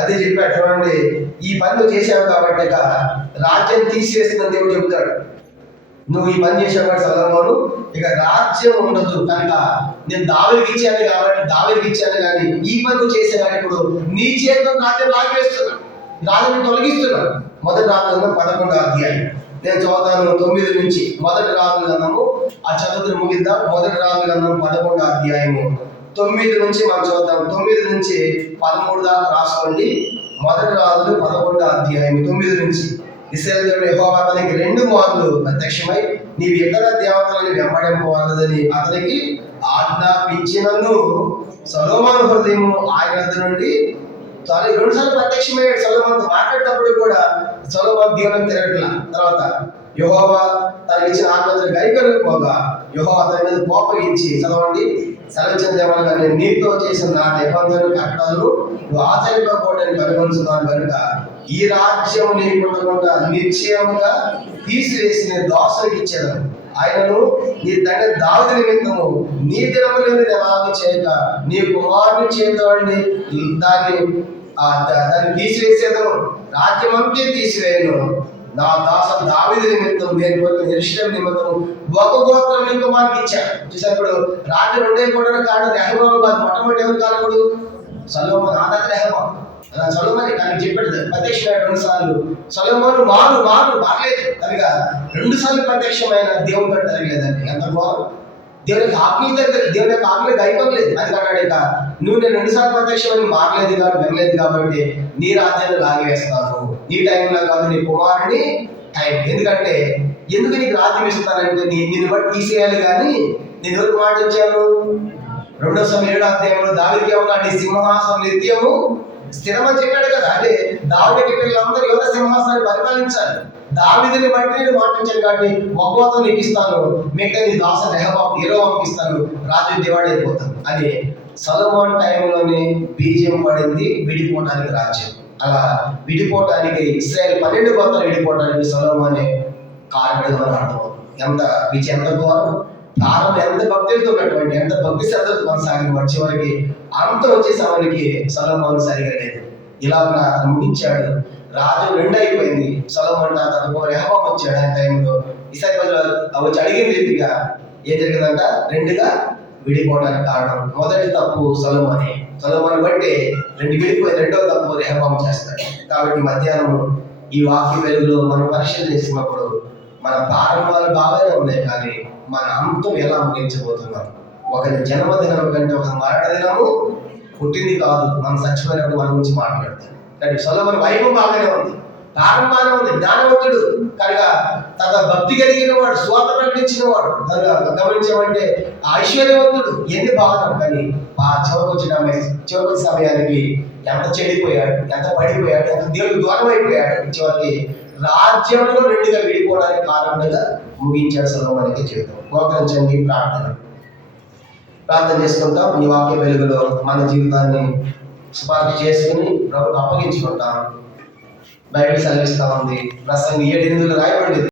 అదే చెప్పాడు చూడండి, ఈ పని చేశావు కాబట్టి రాజ్యం తీసివేసిన దేవుడు చెబుతాడు, నువ్వు ఈ పని చేసావు కాబట్టి సొలొమోను ఇక రాజ్యం ఉండదు, కనుక నేను దావీదుకి ఇచ్చాను కానీ ఈ పని చేసేవాడు ఇప్పుడు నీ చేతిలో రాజ్యం లాగేస్తున్నాను, రాజుని తొలగిస్తున్నాను. మొదటి రాజుల గ్రంథం 11వ అధ్యాయం నేను చదువుతాను 9 నుంచి. మొదటి రాజుల గ్రంథము ఆ చదువుతుని ముగిద్దాం. మొదటి రాజుల గ్రంథం 11వ అధ్యాయము 9 నుంచి మనం చదువుతాం. 9 నుంచి 13 దాకా రాసుకోండి. మొదటి రాజులు 11వ అధ్యాయం 9 నుంచి. ఇశ్రాయేలు దేవుడు యెహోవా అతనికి 2 మార్లు ప్రత్యక్షమై నీవు ఇతర దేవతలను వెంబడింపవలదని అతనికి ఆజ్ఞాపించినను సొలొమోను హృదయం ఆయన వద్ద నుండి 2 సార్లు ప్రత్యక్షమయ్యాడు. సొలొమోనుతో మాట్లాడేటప్పుడు కూడా సొలొమోను దేవుని తిరగట్ల. తర్వాత యెహోవా తనకి ఇచ్చిన ఆజ్ఞలను గైకొనకపోగా యెహోవా తన మీద కోపగించి చదవండి సెలవిచ్చిన దేవాలయంగా నేను నీతో చేసిన నా నిబంధన కట్టడలు నువ్వు ఆచరింపకపోవడానికి కనుగొనుచున్నాను కనుక ఈ రాజ్యం నీకుండకుండా నిశ్చయముగా తీసివేసి నేను దాసునికి ఇచ్చాను. ఆయనను నీ తండ్రి దావీదు నిమిత్తము నీ దినములను ఎలాగ చేయక నీ కుమారుని చేతవాడిని దాన్ని తీసివేసేదను, రాజ్యం అంతే తీసివేయను. నా దాసు దావీదు నిమిత్తం నేను యెరూషలేము నిమిత్తం ఒక గోత్రం నీ కుమారునికి ఇచ్చాను. చూసారు, ఇప్పుడు రాజ్యం ఉండేపోవడానికి కారణం రెహబాము కాదు. మొట్టమొదటి ఎవరు కారణముడు? సొలొమోను. ఆ తర్వాత రెహబాము. సొలొమోను కానీ చెప్పాడు ప్రత్యక్షమైన 2 సార్లు. సొలొమోను మారలేదు కనుక 2 సార్లు ప్రత్యక్షమైన దేవుని కంటే జరగలేదండి. ఎంత ఘోరం! దేవుని యొక్క ఆజ్ఞ గైకొనలేదు. అది అన్నాడు ఇక నువ్వు నేను 2 సార్లు ప్రత్యక్షమని మారలేదు కాబట్టి వినలేదు కాబట్టి నీ రాజ్యాన్ని లాగేస్తాను, నీ టైంలో కాదు నీ కుమారుని టైం. ఎందుకంటే ఎందుకు నీకు రాజ్యం ఇస్తానంటే నిన్ను బట్టి తీసేయాలి కానీ నేను ఎవరికి మాట ఇచ్చాను? 2 సమూయేలు 7వ అధ్యాయంలో దావీదుకి ఏమన్నా నీ సింహాసనం నిత్యము స్థిరమని చెప్పాడు కదా. అంటే దావీదుకి పిల్లలందరూ యువత సింహాసనాన్ని పరిపాలించాలి. దావీదుని బట్టి నేను మాటించాను కాబట్టి ఒక్కోతో నీకు ఇస్తాను, మిగతా నీ దాస యెరోబాముకి ఇస్తాను, రాజు దివాడైపోతాను అని సొలొమోను టైంలోనే బీజం పడింది విడిపోవటానికి రాజ్యం. అలా విడిపోవటానికి ఇశ్రాయేలు 12 గోత్రాలు విడిపోవటానికి సొలొమోనే కారణుడుగా అర్థమవుతుంది. ఎంత ఘోరం! ప్రారంభం ఎంత భక్తులతో ఉన్నటువంటి ఎంత భక్తి శ్రద్ధతో కొనసాగిన వాడు చివరికి అంత వచ్చే సమయానికి సొలొమోను సరిగా లేదు. ఇలాగా ముగించాడు. రాజు 2 అయిపోయింది. సొలొమోను తర్వాత రెహబాము వచ్చాడు. ఆ టైంలో ఇశ్రాయేలు వచ్చి అడిగిన రీతిగా ఏం జరిగిందంట? 2గా విడిపోవడానికి కారణం మొదటి తప్పు సొలొమోను బట్టి 2 విడిపోయి 2వ తప్పు రెహబాము చేస్తాడు. కాబట్టి మధ్యాహ్నం ఈ వాక్య వెలుగులో మనం పరిశీలన చేసినప్పుడు మన ప్రారంభాలు బాగానే ఉన్నాయి కానీ మన అంతం ఎలా ముగించబోతున్నాం? ఒకరి జన్మదినం కంటే ఒక మరణ దినము పుట్టింది కాదు. మనం చచ్చిపోయినప్పుడు మన గురించి మాట్లాడతాం. కానీ సొలొమోను వైభవం బాగానే ఉంది, ప్రారంభానే ఉంది, జ్ఞానవంతుడు కనుక తన భక్తి కలిగిన వాడు, స్వాత ప్రకటించిన వాడు కనుక గమనించామంటే ఐశ్వర్యవంతుడు ఎన్ని బాగా. కానీ ఆ చివరికి సమయానికి ఎంత చెడిపోయాడు, ఎంత పడిపోయాడు, ఎంత దేవుడు దూరం అయిపోయాడు. చివరికి రాజ్యంలో 2గా విడిపోవడానికి కారణంగా ముగించాడు సొలొమోనుకి జీవితం. మోకరించండి, ప్రార్థన చేసుకుంటాం. ఈ వాక్య వెలుగులో మన జీవితాన్ని సిఫార్సు చేసుకుని ప్రభుకు అప్పగించుకుంటాం. బైబిల్ సెలవిస్తా ఉంది, ప్రసంగి 7:8 రాయబడింది.